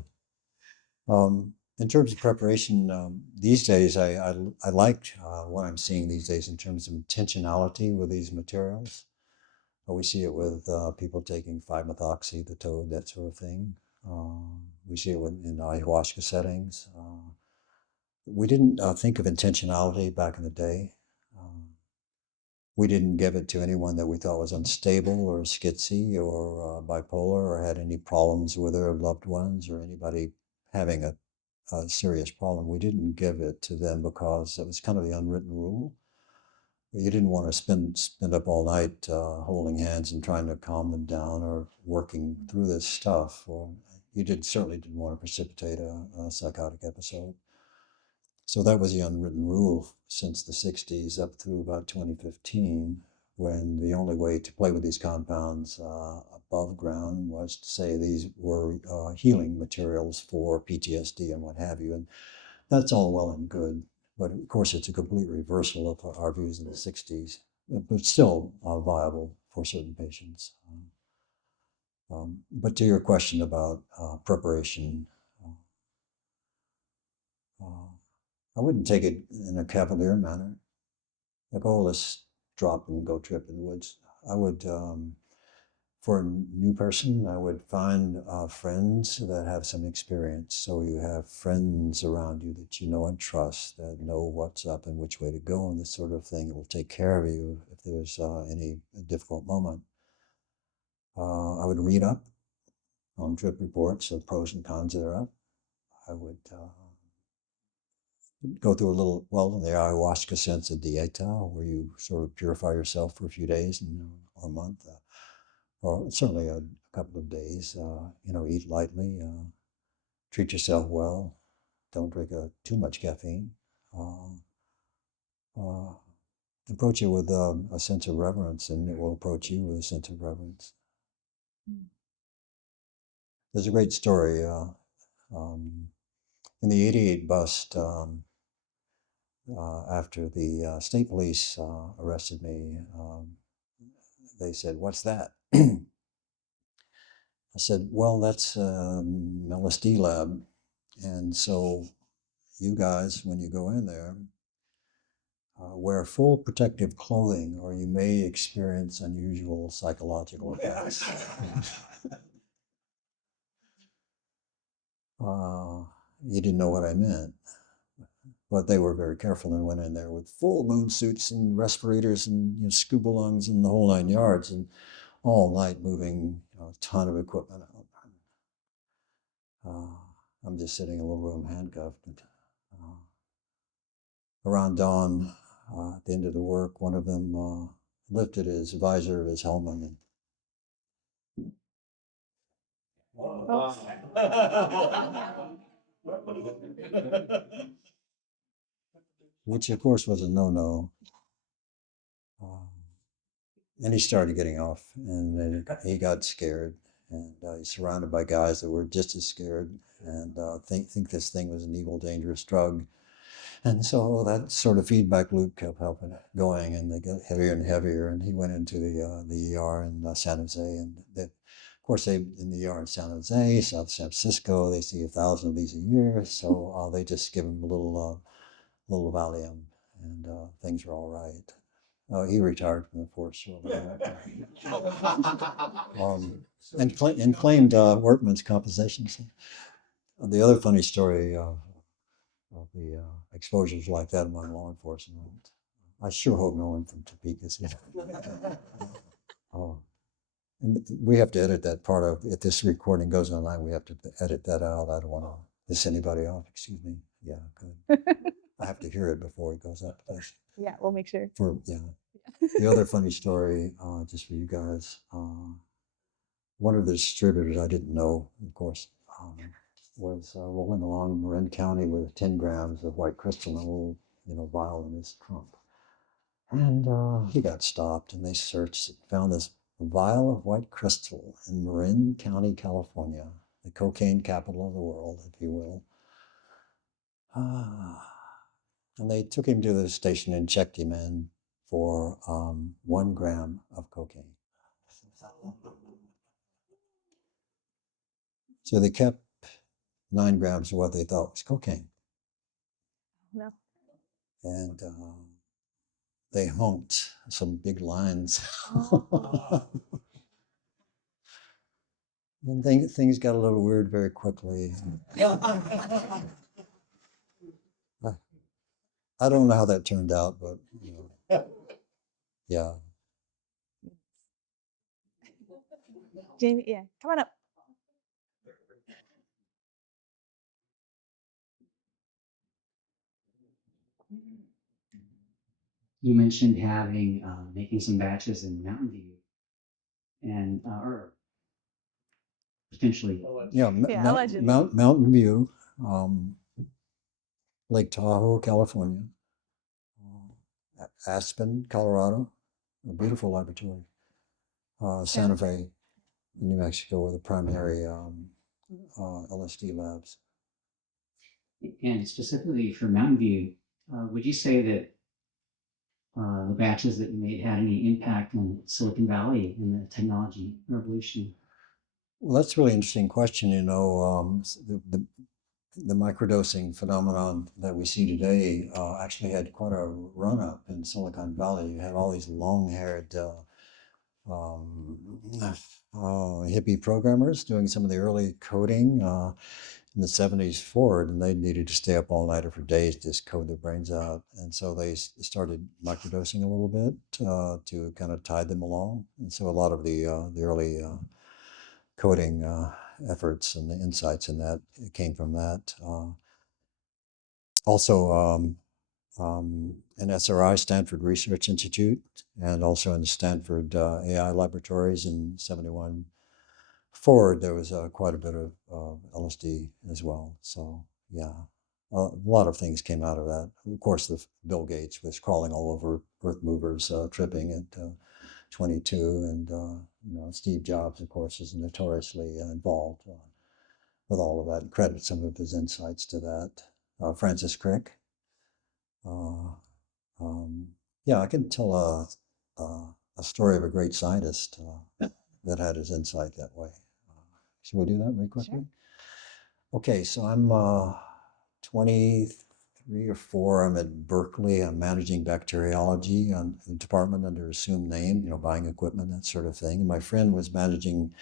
In terms of preparation, these days, I like what I'm seeing these days in terms of intentionality with these materials. We see it with people taking 5-methoxy, the toad, that sort of thing. We see it in ayahuasca settings. We didn't think of intentionality back in the day. We didn't give it to anyone that we thought was unstable or schizzy or bipolar or had any problems with their loved ones or anybody having a serious problem. We didn't give it to them because it was kind of the unwritten rule. You didn't want to spend up all night holding hands and trying to calm them down or working through this stuff. Or you certainly didn't want to precipitate a psychotic episode. So that was the unwritten rule since the 60s up through about 2015, when the only way to play with these compounds above ground was to say these were healing materials for PTSD and what have you. And that's all well and good. But of course, it's a complete reversal of our views in the 60s, but still viable for certain patients. But to your question about preparation, I wouldn't take it in a cavalier manner. Like, oh, let's drop and go trip in the woods. I would, for a new person, I would find friends that have some experience. So you have friends around you that you know and trust, that know what's up and which way to go and this sort of thing. It will take care of you if there's any difficult moment. I would read up on trip reports, the pros and cons thereof. I would go through a little, well, the ayahuasca sense of dieta, where you sort of purify yourself for a few days or a month. Or certainly a couple of days. Eat lightly, treat yourself well, don't drink too much caffeine. Approach it with a sense of reverence, and it will approach you with a sense of reverence. There's a great story in the '88 bust. After the state police arrested me, they said, "What's that?" I said, well, that's LSD lab. And so you guys, when you go in there, wear full protective clothing or you may experience unusual psychological effects. You didn't know what I meant. But they were very careful and went in there with full moon suits and respirators and scuba lungs and the whole 9 yards, and all night moving a ton of equipment out. I'm just sitting in a little room handcuffed. And, around dawn, at the end of the work, one of them lifted his visor of his helmet and which of course was a no-no. And he started getting off, and then he got scared, and he's surrounded by guys that were just as scared and think this thing was an evil, dangerous drug. And so that sort of feedback loop kept helping going, and they got heavier and heavier. And he went into the ER in San Jose, and of course, in the ER in San Jose, South San Francisco, they see 1,000 of these a year. So they just give him a little Valium, and things are all right. He retired from the force shortly after. And claimed workman's compensation. The other funny story of the exposures like that among law enforcement, I sure hope no one from Topeka is here. And we have to edit that part of, if this recording goes online, we have to edit that out. I don't want to piss anybody off, excuse me. Yeah, good. I have to hear it before it goes up. Yeah, we'll make sure. The other funny story, just for you guys, one of the distributors I didn't know, of course, was rolling along Marin County with 10 grams of white crystal in a little vial in his trunk. And he got stopped, and they searched, found this vial of white crystal in Marin County, California, the cocaine capital of the world, if you will. And they took him to the station and checked him in for 1 gram of cocaine. So they kept 9 grams of what they thought was cocaine. No. And they honked some big lines. And things got a little weird very quickly. I don't know how that turned out, but yeah. Jamie, yeah, come on up. You mentioned having making some batches in Mountain View, and or potentially. Yeah, allegedly. Mountain View, Lake Tahoe, California, Aspen, Colorado, a beautiful laboratory. Santa Fe, New Mexico, were the primary LSD labs. And specifically for Mountain View, would you say that the batches that you made had any impact on Silicon Valley and the technology revolution? Well, that's a really interesting question. The microdosing phenomenon that we see today actually had quite a run up in Silicon Valley. You had all these long-haired hippie programmers doing some of the early coding in the 70s forward, and they needed to stay up all night or for days to just code their brains out. And so they started microdosing a little bit to kind of tide them along. And so a lot of the early coding efforts and the insights in that came from that. Also, in SRI, Stanford Research Institute, and also in the Stanford AI laboratories in 71 forward, there was quite a bit of LSD as well. So yeah, a lot of things came out of that. Of course, Bill Gates was crawling all over earth movers, tripping at 22, and Steve Jobs, of course, is notoriously involved with all of that. Credit some of his insights to that. Francis Crick. Yeah, I can tell a story of a great scientist that had his insight that way. Should we do that very quickly? Sure. Okay, so I'm 23 or 4. I'm at Berkeley. I'm managing bacteriology in the department under assumed name, buying equipment, that sort of thing. And my friend was managing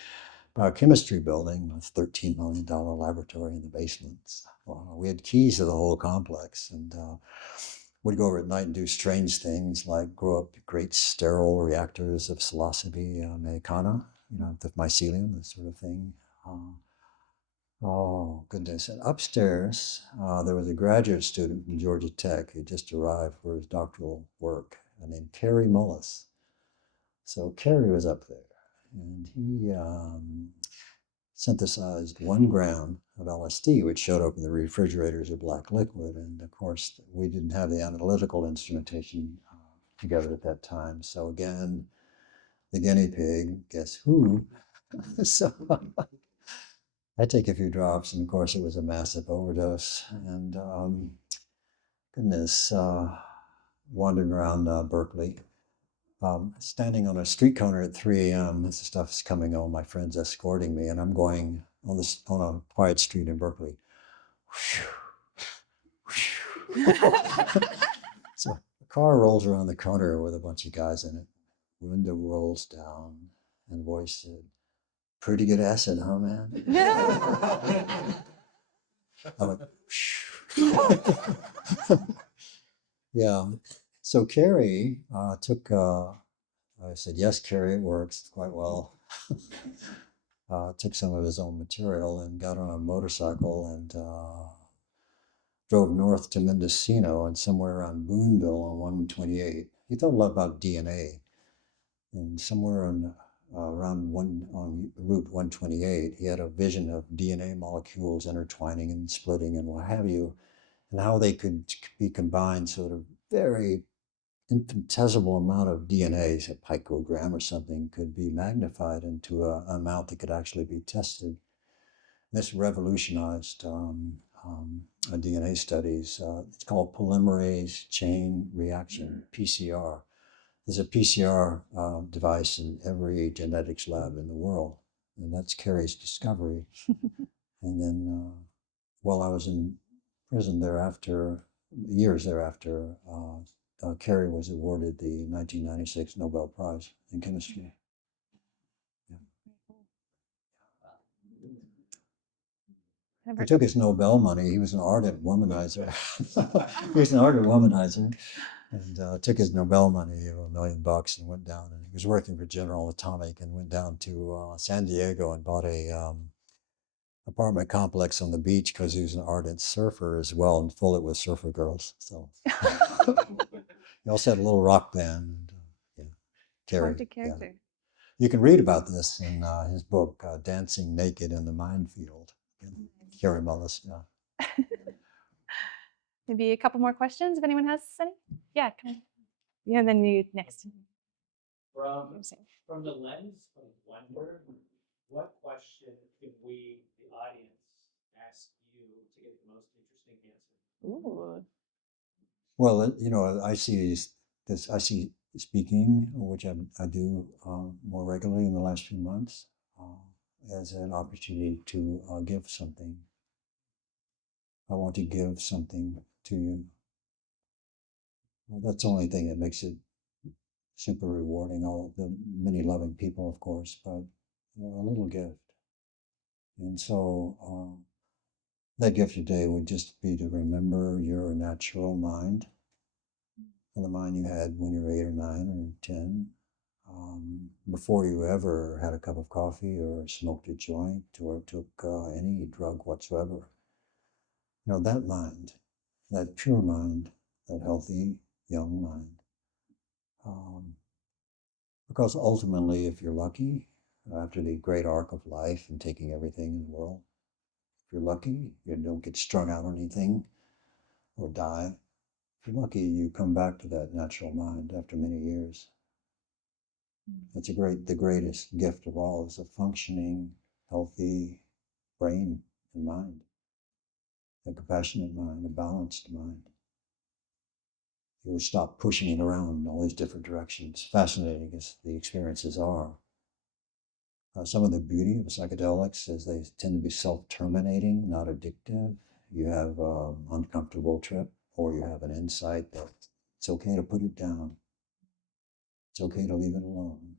biochemistry building, a $13 million laboratory in the basements. We had keys to the whole complex, and we'd go over at night and do strange things like grow up great sterile reactors of psilocybe americana, the mycelium, that sort of thing. Oh, goodness. And upstairs, there was a graduate student from Georgia Tech who just arrived for his doctoral work, named Kerry Mullis. So Kerry was up there, and he synthesized 1 gram of LSD, which showed up in the refrigerators of black liquid. And of course, we didn't have the analytical instrumentation together at that time. So again, the guinea pig, guess who? So I take a few drops, and of course, it was a massive overdose. And goodness, wandering around Berkeley, standing on a street corner at 3 a.m. as the stuff is coming on, my friend's escorting me, and I'm going on a quiet street in Berkeley. So a car rolls around the corner with a bunch of guys in it. Window rolls down, and voice said, "Pretty good acid, huh, man?" I'm like, yeah. So Kerry took. I said, "Yes, Kerry, it works quite well." Took some of his own material and got on a motorcycle and drove north to Mendocino and somewhere around Boonville on 128. He thought a lot about DNA, and somewhere on Route 128, he had a vision of DNA molecules intertwining and splitting and what have you. and how they could be combined so that a very infinitesimal amount of DNA, a picogram or something, could be magnified into an amount that could actually be tested. This revolutionized DNA studies. It's called polymerase chain reaction, PCR. There's a PCR device in every genetics lab in the world, and that's Carrie's discovery. And then while I was in prison thereafter, years thereafter, Carrie was awarded the 1996 Nobel Prize in chemistry. He took his Nobel money. He was an ardent womanizer. He was an ardent womanizer, and took his Nobel money, $1 million, and went down. And he was working for General Atomic, and went down to San Diego and bought a apartment complex on the beach because he was an ardent surfer as well, and full it with surfer girls. So he also had a little rock band. And, yeah, Carrie. Quite a character. You can read about this in his book, Dancing Naked in the Minefield. Carrie Mullis, yeah. Maybe a couple more questions if anyone has any. Yeah, come on. Yeah, then you next. From the lens of wonder, what question can we, the audience, ask you to get the most interesting answer? Ooh. Well, you know, I see this. I see speaking, which I do more regularly in the last few months, as an opportunity to give something. I want to give something to you. Well, that's the only thing that makes it super rewarding. All of the many loving people, of course, but a little gift. And so that gift today would just be to remember your natural mind, and the mind you had when you were 8 or 9 or 10, before you ever had a cup of coffee or smoked a joint or took any drug whatsoever. You know, that mind, that pure mind, that healthy young mind. Because ultimately, if you're lucky, after the great arc of life and taking everything in the world, if you're lucky, you don't get strung out on anything or die. If you're lucky, you come back to that natural mind after many years. It's the greatest gift of all is a functioning, healthy brain and mind, a compassionate mind, a balanced mind. You will stop pushing it around in all these different directions. Fascinating as the experiences are. Some of the beauty of psychedelics is they tend to be self-terminating, not addictive. You have an uncomfortable trip, or you have an insight that it's okay to put it down. It's okay to leave it alone.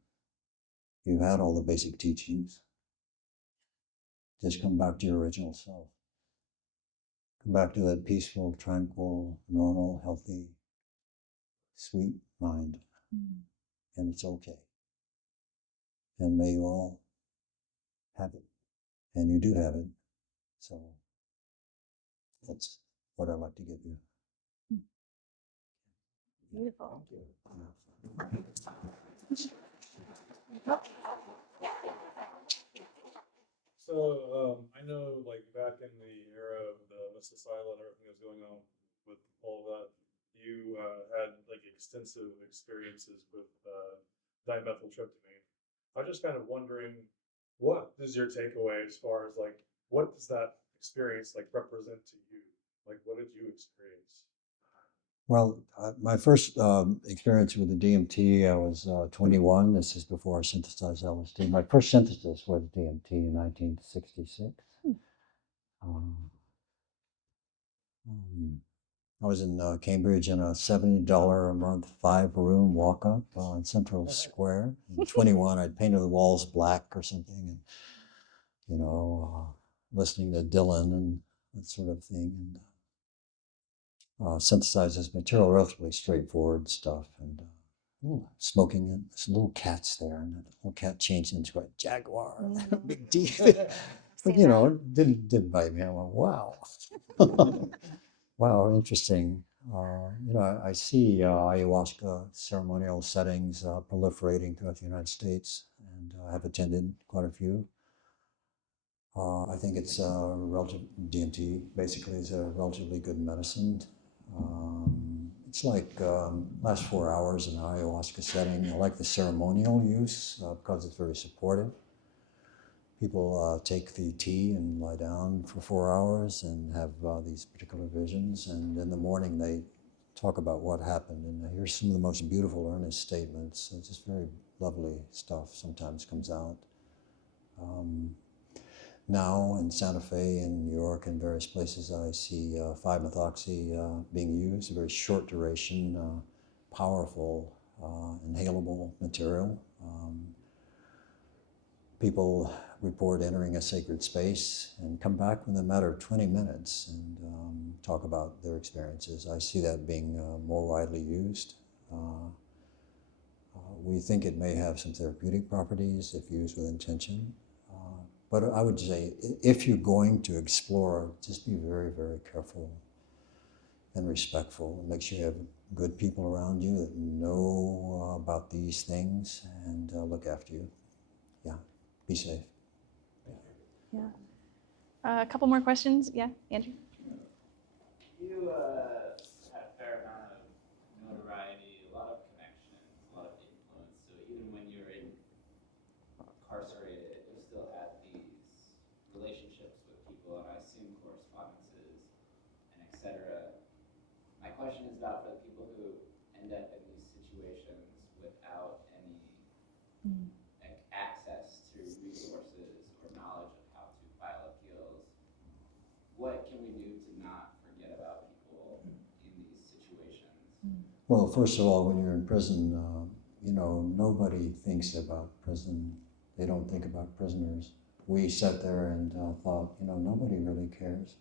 You've had all the basic teachings. Just come back to your original self. Come back to that peaceful, tranquil, normal, healthy, sweet mind. And it's okay. And may you all have it. And you do have it. So that's what I'd like to give you. Beautiful. Thank you. So I know, like back in the era of the Mississauga and everything that was going on with all of that, you had like extensive experiences with dimethyltryptamine. I'm just kind of wondering, what is your takeaway as far as like, what does that experience like represent to you? Like, what did you experience? Well, my first experience with the DMT, I was 21. This is before I synthesized LSD. My first synthesis was DMT in 1966. I was in Cambridge in a $70 a month 5-room walk-up on Central Square. At 21, I'd painted the walls black or something, and you know, listening to Dylan and that sort of thing, and synthesizes material, relatively straightforward stuff, and smoking it. There's little cats there, and the little cat changed into a jaguar, big teeth. But you know, it didn't bite me. I went, wow, wow, interesting. You know, I see ayahuasca ceremonial settings proliferating throughout the United States, and I have attended quite a few. I think it's relative DMT basically is a relatively good medicine. It's like last 4 hours in an ayahuasca setting. I like the ceremonial use because it's very supportive. People take the tea and lie down for 4 hours and have these particular visions, and in the morning they talk about what happened, and I hear some of the most beautiful earnest statements. It's just very lovely stuff sometimes comes out. Now in Santa Fe in New York and various places I see 5-methoxy being used, a very short duration, powerful, inhalable material. People report entering a sacred space and come back within a matter of 20 minutes and talk about their experiences. I see that being more widely used. We think it may have some therapeutic properties if used with intention. But I would say, if you're going to explore, just be very, very careful and respectful. Make sure you have good people around you that know about these things and look after you. Yeah, be safe. Yeah. A couple more questions. Yeah, Andrew. You have a fair amount of notoriety, a lot of connections, a lot of influence. So even when you're incarcerated, you still had these relationships with people, and I assume correspondences and etc. My question is about for the people who end up in these situations without any like access to resources or knowledge of how to file appeals. What can we do to not forget about people in these situations? Well, first of all, when you're in prison, you know, nobody thinks about prison. They don't think about prisoners. We sat there and thought, you know, nobody really cares.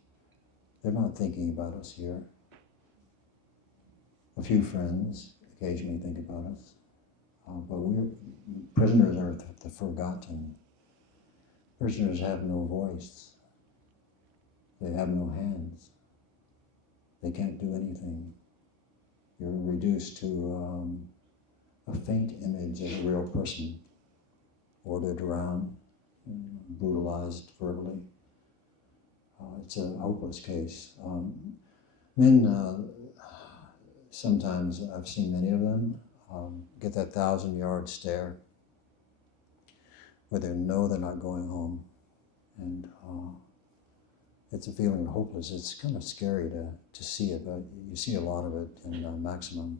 They're not thinking about us here. A few friends occasionally think about us, but prisoners are the forgotten. Prisoners have no voice. They have no hands. They can't do anything. You're reduced to a faint image of a real person, ordered around, brutalized verbally. It's a hopeless case. Men, sometimes I've seen many of them get that 1,000-yard stare where they know they're not going home. And it's a feeling of hopeless. It's kind of scary to see it, but you see a lot of it in Maximum.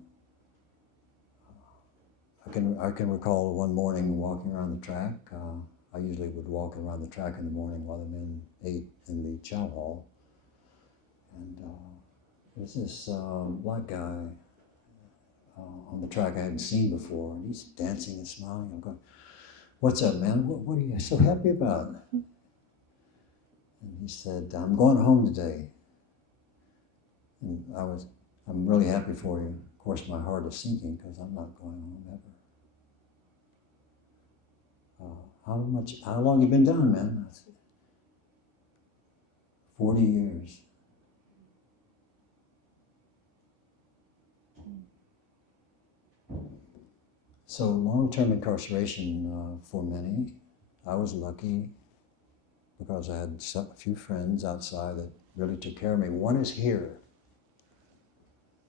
I can recall one morning walking around the track. I usually would walk around the track in the morning while the men ate in the chow hall. And there's this black guy on the track I hadn't seen before, and he's dancing and smiling. I'm going, "What's up, man? What are you so happy about?" And he said, "I'm going home today." And I'm really happy for you. Of course, my heart is sinking because I'm not going home ever. How long you been down, man? I said, 40 years. So long-term incarceration for many. I was lucky because I had a few friends outside that really took care of me. One is here.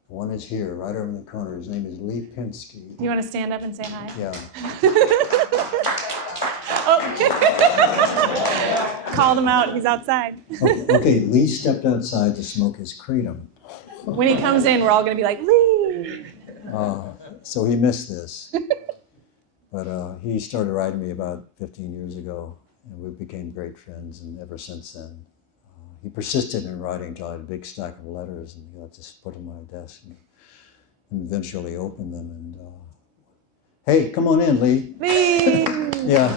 One is here, right over in the corner. His name is Lee Pinsky. You want to stand up and say hi? Yeah. Called him out. He's outside. Okay, Lee stepped outside to smoke his kratom. When he comes in, we're all going to be like, Lee. So he missed this. But he started writing me about 15 years ago, and we became great friends, and ever since then. He persisted in writing until I had a big stack of letters, and I just put them on my desk and eventually opened them. And hey, come on in, Lee. Lee. Yeah.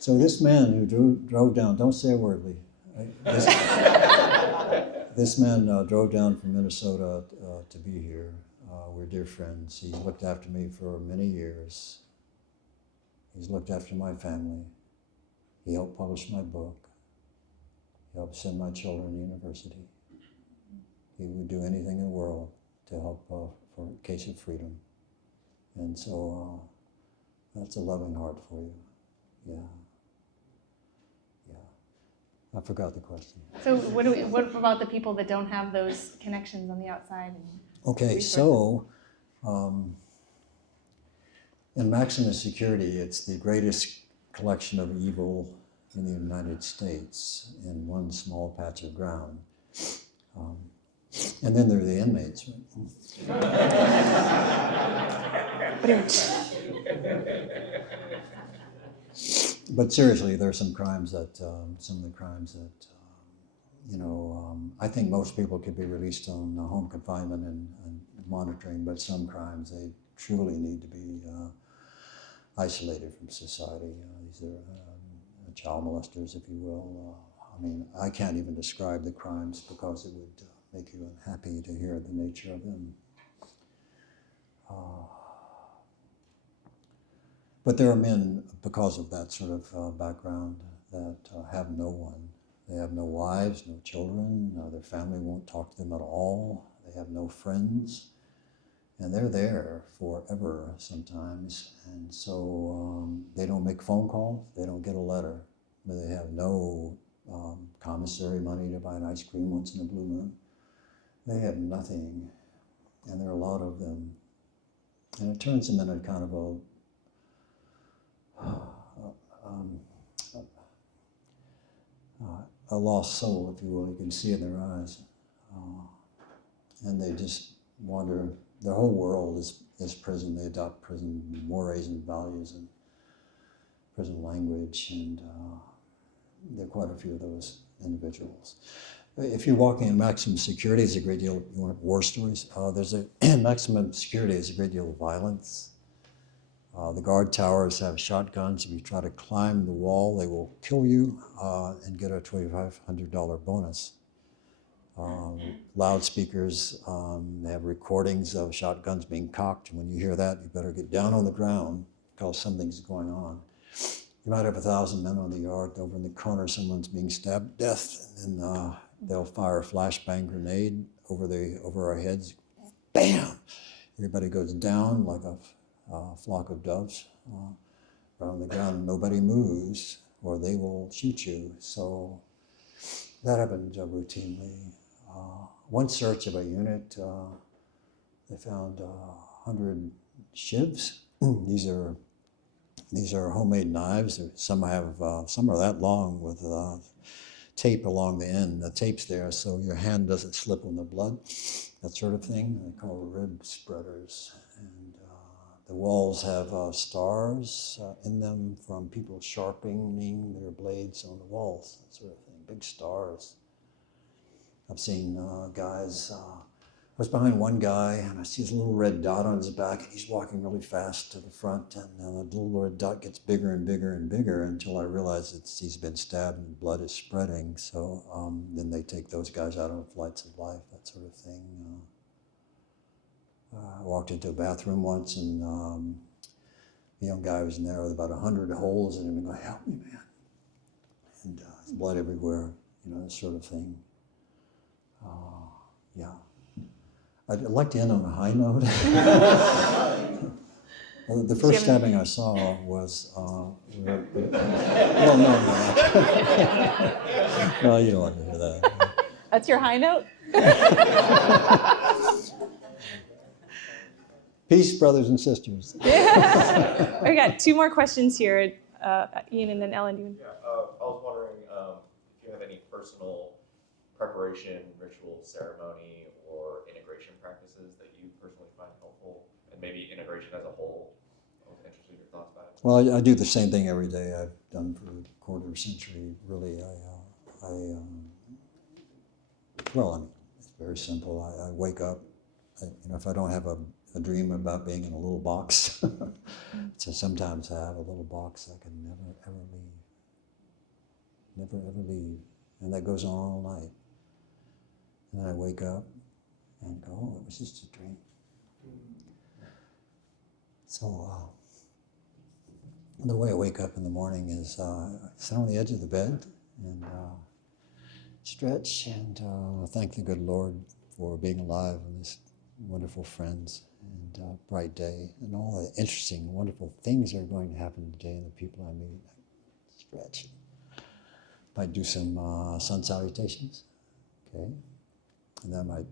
So this man who drove down, don't say a word, Lee. This man drove down from Minnesota to be here. We're dear friends. He's looked after me for many years. He's looked after my family. He helped publish my book. He helped send my children to university. He would do anything in the world to help for a case of freedom. And so That's a loving heart for you. Yeah. Yeah. I forgot the question. So what about the people that don't have those connections on the outside? Okay, resources? so in maximum security, it's the greatest collection of evil in the United States in one small patch of ground. And then there are the inmates. But seriously, there are some crimes that, some of the crimes that, I think most people could be released on home confinement and monitoring, but some crimes, they truly need to be isolated from society. These are child molesters, if you will. I mean, I can't even describe the crimes because it would make you unhappy to hear the nature of them. But there are men, because of that sort of background, that have no one. They have no wives, no children, their family won't talk to them at all. They have no friends. And they're there forever sometimes. And so they don't make phone calls, they don't get a letter. But they have no commissary money to buy an ice cream once in a blue moon. They have nothing. And there are a lot of them. And it turns them into kind of a lost soul, if you will. You can see it in their eyes. And they just wander. Their whole world is prison. They adopt prison mores and values and prison language, and there are quite a few of those individuals. If you're walking in maximum security, there's a great deal. You want war stories? In maximum security, there's a great deal of violence. The guard towers have shotguns. If you try to climb the wall, they will kill you and get a $2,500 bonus. Loudspeakers, they have recordings of shotguns being cocked. When you hear that, you better get down on the ground because something's going on. You might have 1,000 men on the yard. Over in the corner, someone's being stabbed to death, and then they'll fire a flashbang grenade over our heads. Bam! Everybody goes down like a flock of doves around the ground. Nobody moves, or they will shoot you. So that happened routinely. One search of a unit, they found 100 shivs. These are homemade knives. Some are that long with tape along the end. The tape's there so your hand doesn't slip on the blood, that sort of thing. They call rib spreaders. And the walls have stars in them from people sharpening their blades on the walls, that sort of thing, big stars. I've seen guys, I was behind one guy and I see his little red dot on his back and he's walking really fast to the front, and the little red dot gets bigger and bigger and bigger until I realize he's been stabbed and blood is spreading. So then they take those guys out on flights of life, that sort of thing. I walked into a bathroom once and a young guy was in there with about 100 holes in him and going, "Help me, man." And there's blood everywhere, that sort of thing. Yeah. I'd like to end on a high note. Well, the first stabbing I saw was, well, no. No, you don't want to hear that. That's your high note? Peace, brothers and sisters. I got two more questions here. Ian and then Ellen. Yeah, I was wondering if you have any personal preparation, ritual, ceremony, or integration practices that you personally find helpful, and maybe integration as a whole. I was interested in your thoughts about it. Well, I do the same thing every day. I've done for a quarter century. Really, it's very simple. I wake up. If I don't have a dream about being in a little box, so sometimes I have a little box I can never ever leave, and that goes on all night. And then I wake up and go, "Oh, it was just a dream." So the way I wake up in the morning is I sit on the edge of the bed and stretch and thank the good Lord for being alive and His wonderful friends. and bright day, and all the interesting, wonderful things that are going to happen today, and the people I meet. Stretch. Might do some sun salutations, okay? And then I might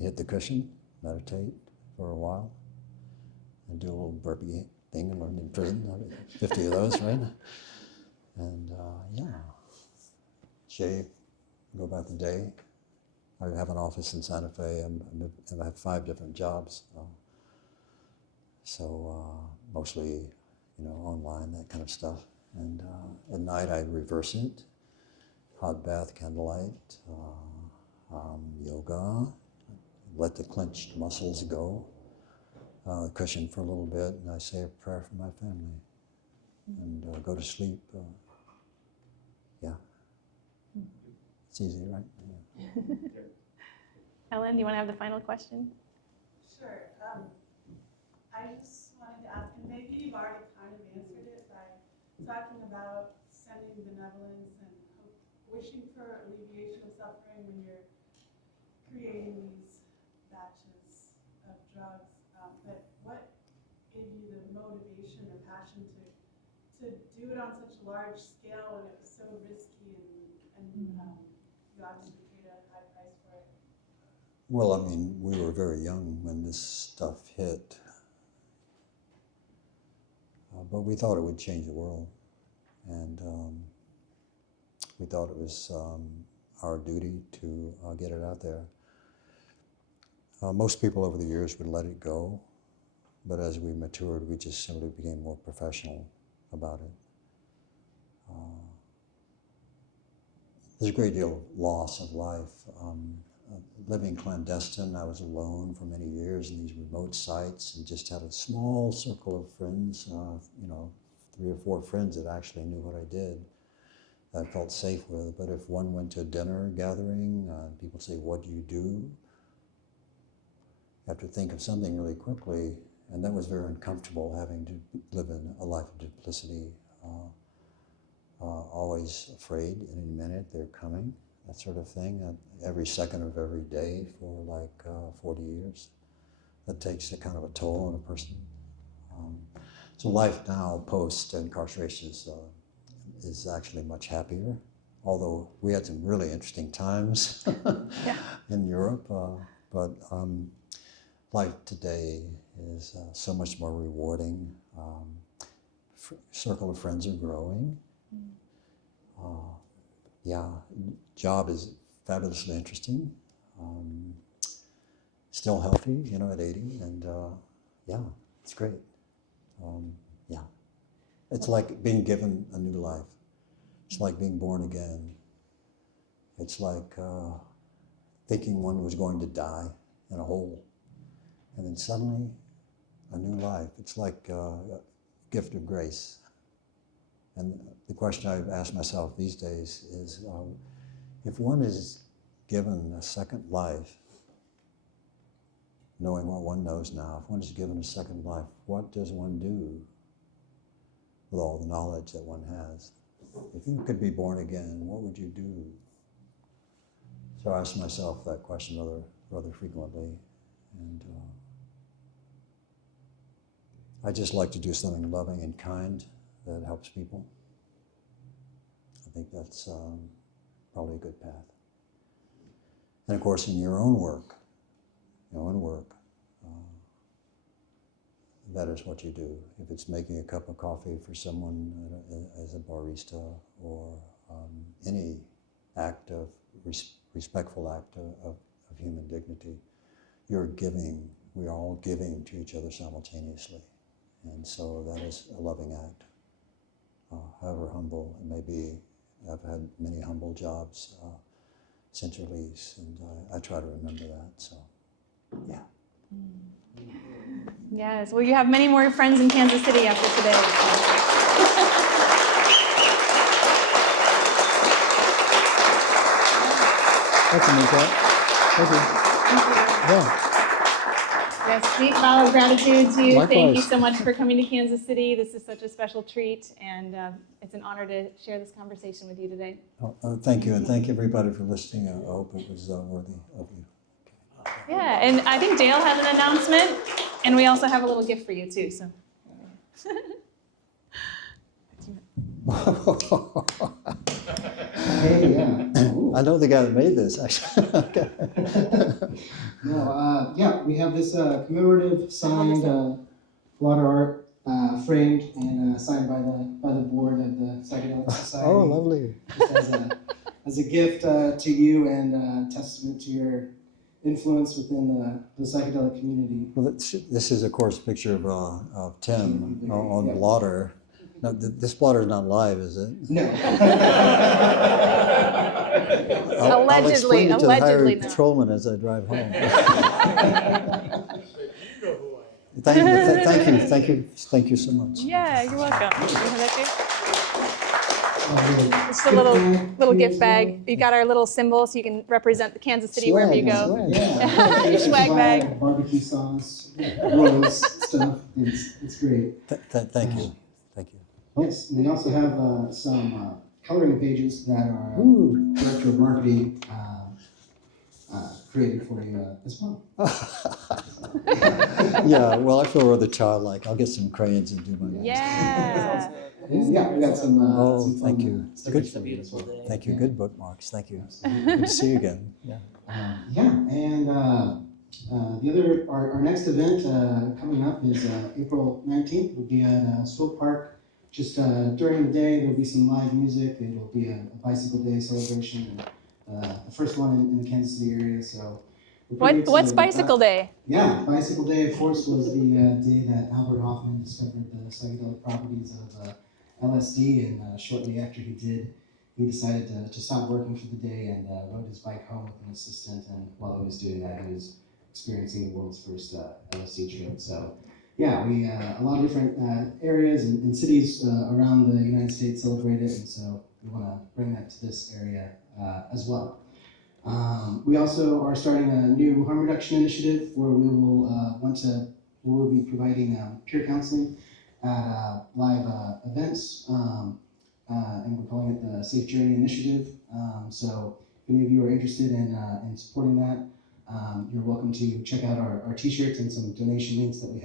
hit the cushion, meditate for a while, and do a little burpee thing I learned in prison. 50 of those, right? And yeah, shave, go about the day. I have an office in Santa Fe, and I have 5 different jobs. So mostly, online, that kind of stuff. And at night I reverse it. Hot bath, candlelight, yoga, let the clenched muscles go, cushion for a little bit, and I say a prayer for my family, and go to sleep. Yeah. It's easy, right? Yeah. Ellen, do you want to have the final question? Sure. I just wanted to ask, and maybe you've already kind of answered it by talking about sending benevolence and wishing for alleviation of suffering when you're creating these batches of drugs. But what gave you the motivation or passion to do it on such a large scale when it was so risky and you obviously paid a high price for it? Well, I mean, we were very young when this stuff hit, but we thought it would change the world, and we thought it was our duty to get it out there. Most people over the years would let it go, but as we matured, we just simply became more professional about it. There's a great deal of loss of life. Living clandestine, I was alone for many years in these remote sites and just had a small circle of friends, 3 or 4 friends that actually knew what I did, that I felt safe with. But if one went to a dinner gathering, people say, "What do you do?" You have to think of something really quickly, and that was very uncomfortable, having to live in a life of duplicity, always afraid at any minute they're coming. That sort of thing, every second of every day for like 40 years. That takes a kind of a toll on a person. So life now, post-incarceration, is actually much happier, although we had some really interesting times in Europe. But life today is so much more rewarding. Circle of friends are growing. Yeah, job is fabulously interesting. Still healthy, at 80, and yeah, it's great. Yeah, it's like being given a new life. It's like being born again. It's like thinking one was going to die in a hole, and then suddenly a new life. It's like a gift of grace. And the question I've asked myself these days is, if one is given a second life, knowing what one knows now, if one is given a second life, what does one do with all the knowledge that one has? If you could be born again, what would you do? So I ask myself that question rather frequently, and I just like to do something loving and kind that helps people. I think that's probably a good path. And of course, in your own work, that is what you do. If it's making a cup of coffee for someone as a barista, or any act of respectful act of human dignity, you're giving. We are all giving to each other simultaneously, and so that is a loving act. However humble it may be. I've had many humble jobs since release, and I try to remember that, so yeah. Yes, well, you have many more friends in Kansas City after today. Thank you, MoonCat. Thank you. Yeah. Yes, deep bow of gratitude to you. Thank you Likewise. so much for coming to Kansas City. This is such a special treat, and it's an honor to share this conversation with you today. Thank you, and thank everybody for listening. I hope it was worthy of you. Yeah, and I think Dale has an announcement, and we also have a little gift for you too. So. Hey, yeah. I know the guy that made this, actually. Okay. No, yeah, we have this commemorative signed water art framed and signed by the board of the Psychedelic Society. Oh, lovely. Just as a gift to you and testament to your influence within the psychedelic community. Well, this is, of course, a picture of Tim on blotter. No, this blotter is not live, is it? No. I'll explain it to the highway allegedly not. patrolman as I drive home. You know who I am. Thank you so much. Yeah, you're welcome. You have that too? It's Just a little gift bag. You got our little symbol, so you can represent the Kansas City wherever you go. Yeah. Your swag bag. Barbecue sauce, rose stuff. It's great. Thank you. Thank you. Yes, and we also have some coloring pages that our director of marketing created for you as well. Yeah, well, I feel rather childlike. I'll get some crayons and do my Yeah. Yeah, we got some. Oh, some thank fun, you. stickers Good. for you as well. Thank you. Yeah. Good bookmarks. Thank you. Absolutely. Good to see you again. Yeah. And our next event coming up is April 19th. We'll be at Swope Park. Just during the day, there'll be some live music. It'll be a bicycle day celebration, and the first one in the Kansas City area. So. What's Bicycle Day? Yeah, Bicycle Day, of course, was the day that Albert Hoffman discovered the psychedelic properties of LSD, and shortly after he did, he decided to stop working for the day and rode his bike home with an assistant, and while he was doing that, he was experiencing the world's first LSD trip. So, yeah, we a lot of different areas and cities around the United States celebrate it, and so we want to bring that to this area as well. We also are starting a new harm reduction initiative where we will be providing peer counseling at live events, and we're calling it the Safe Journey Initiative. So if any of you are interested in supporting that, you're welcome to check out our t-shirts and some donation links that we have.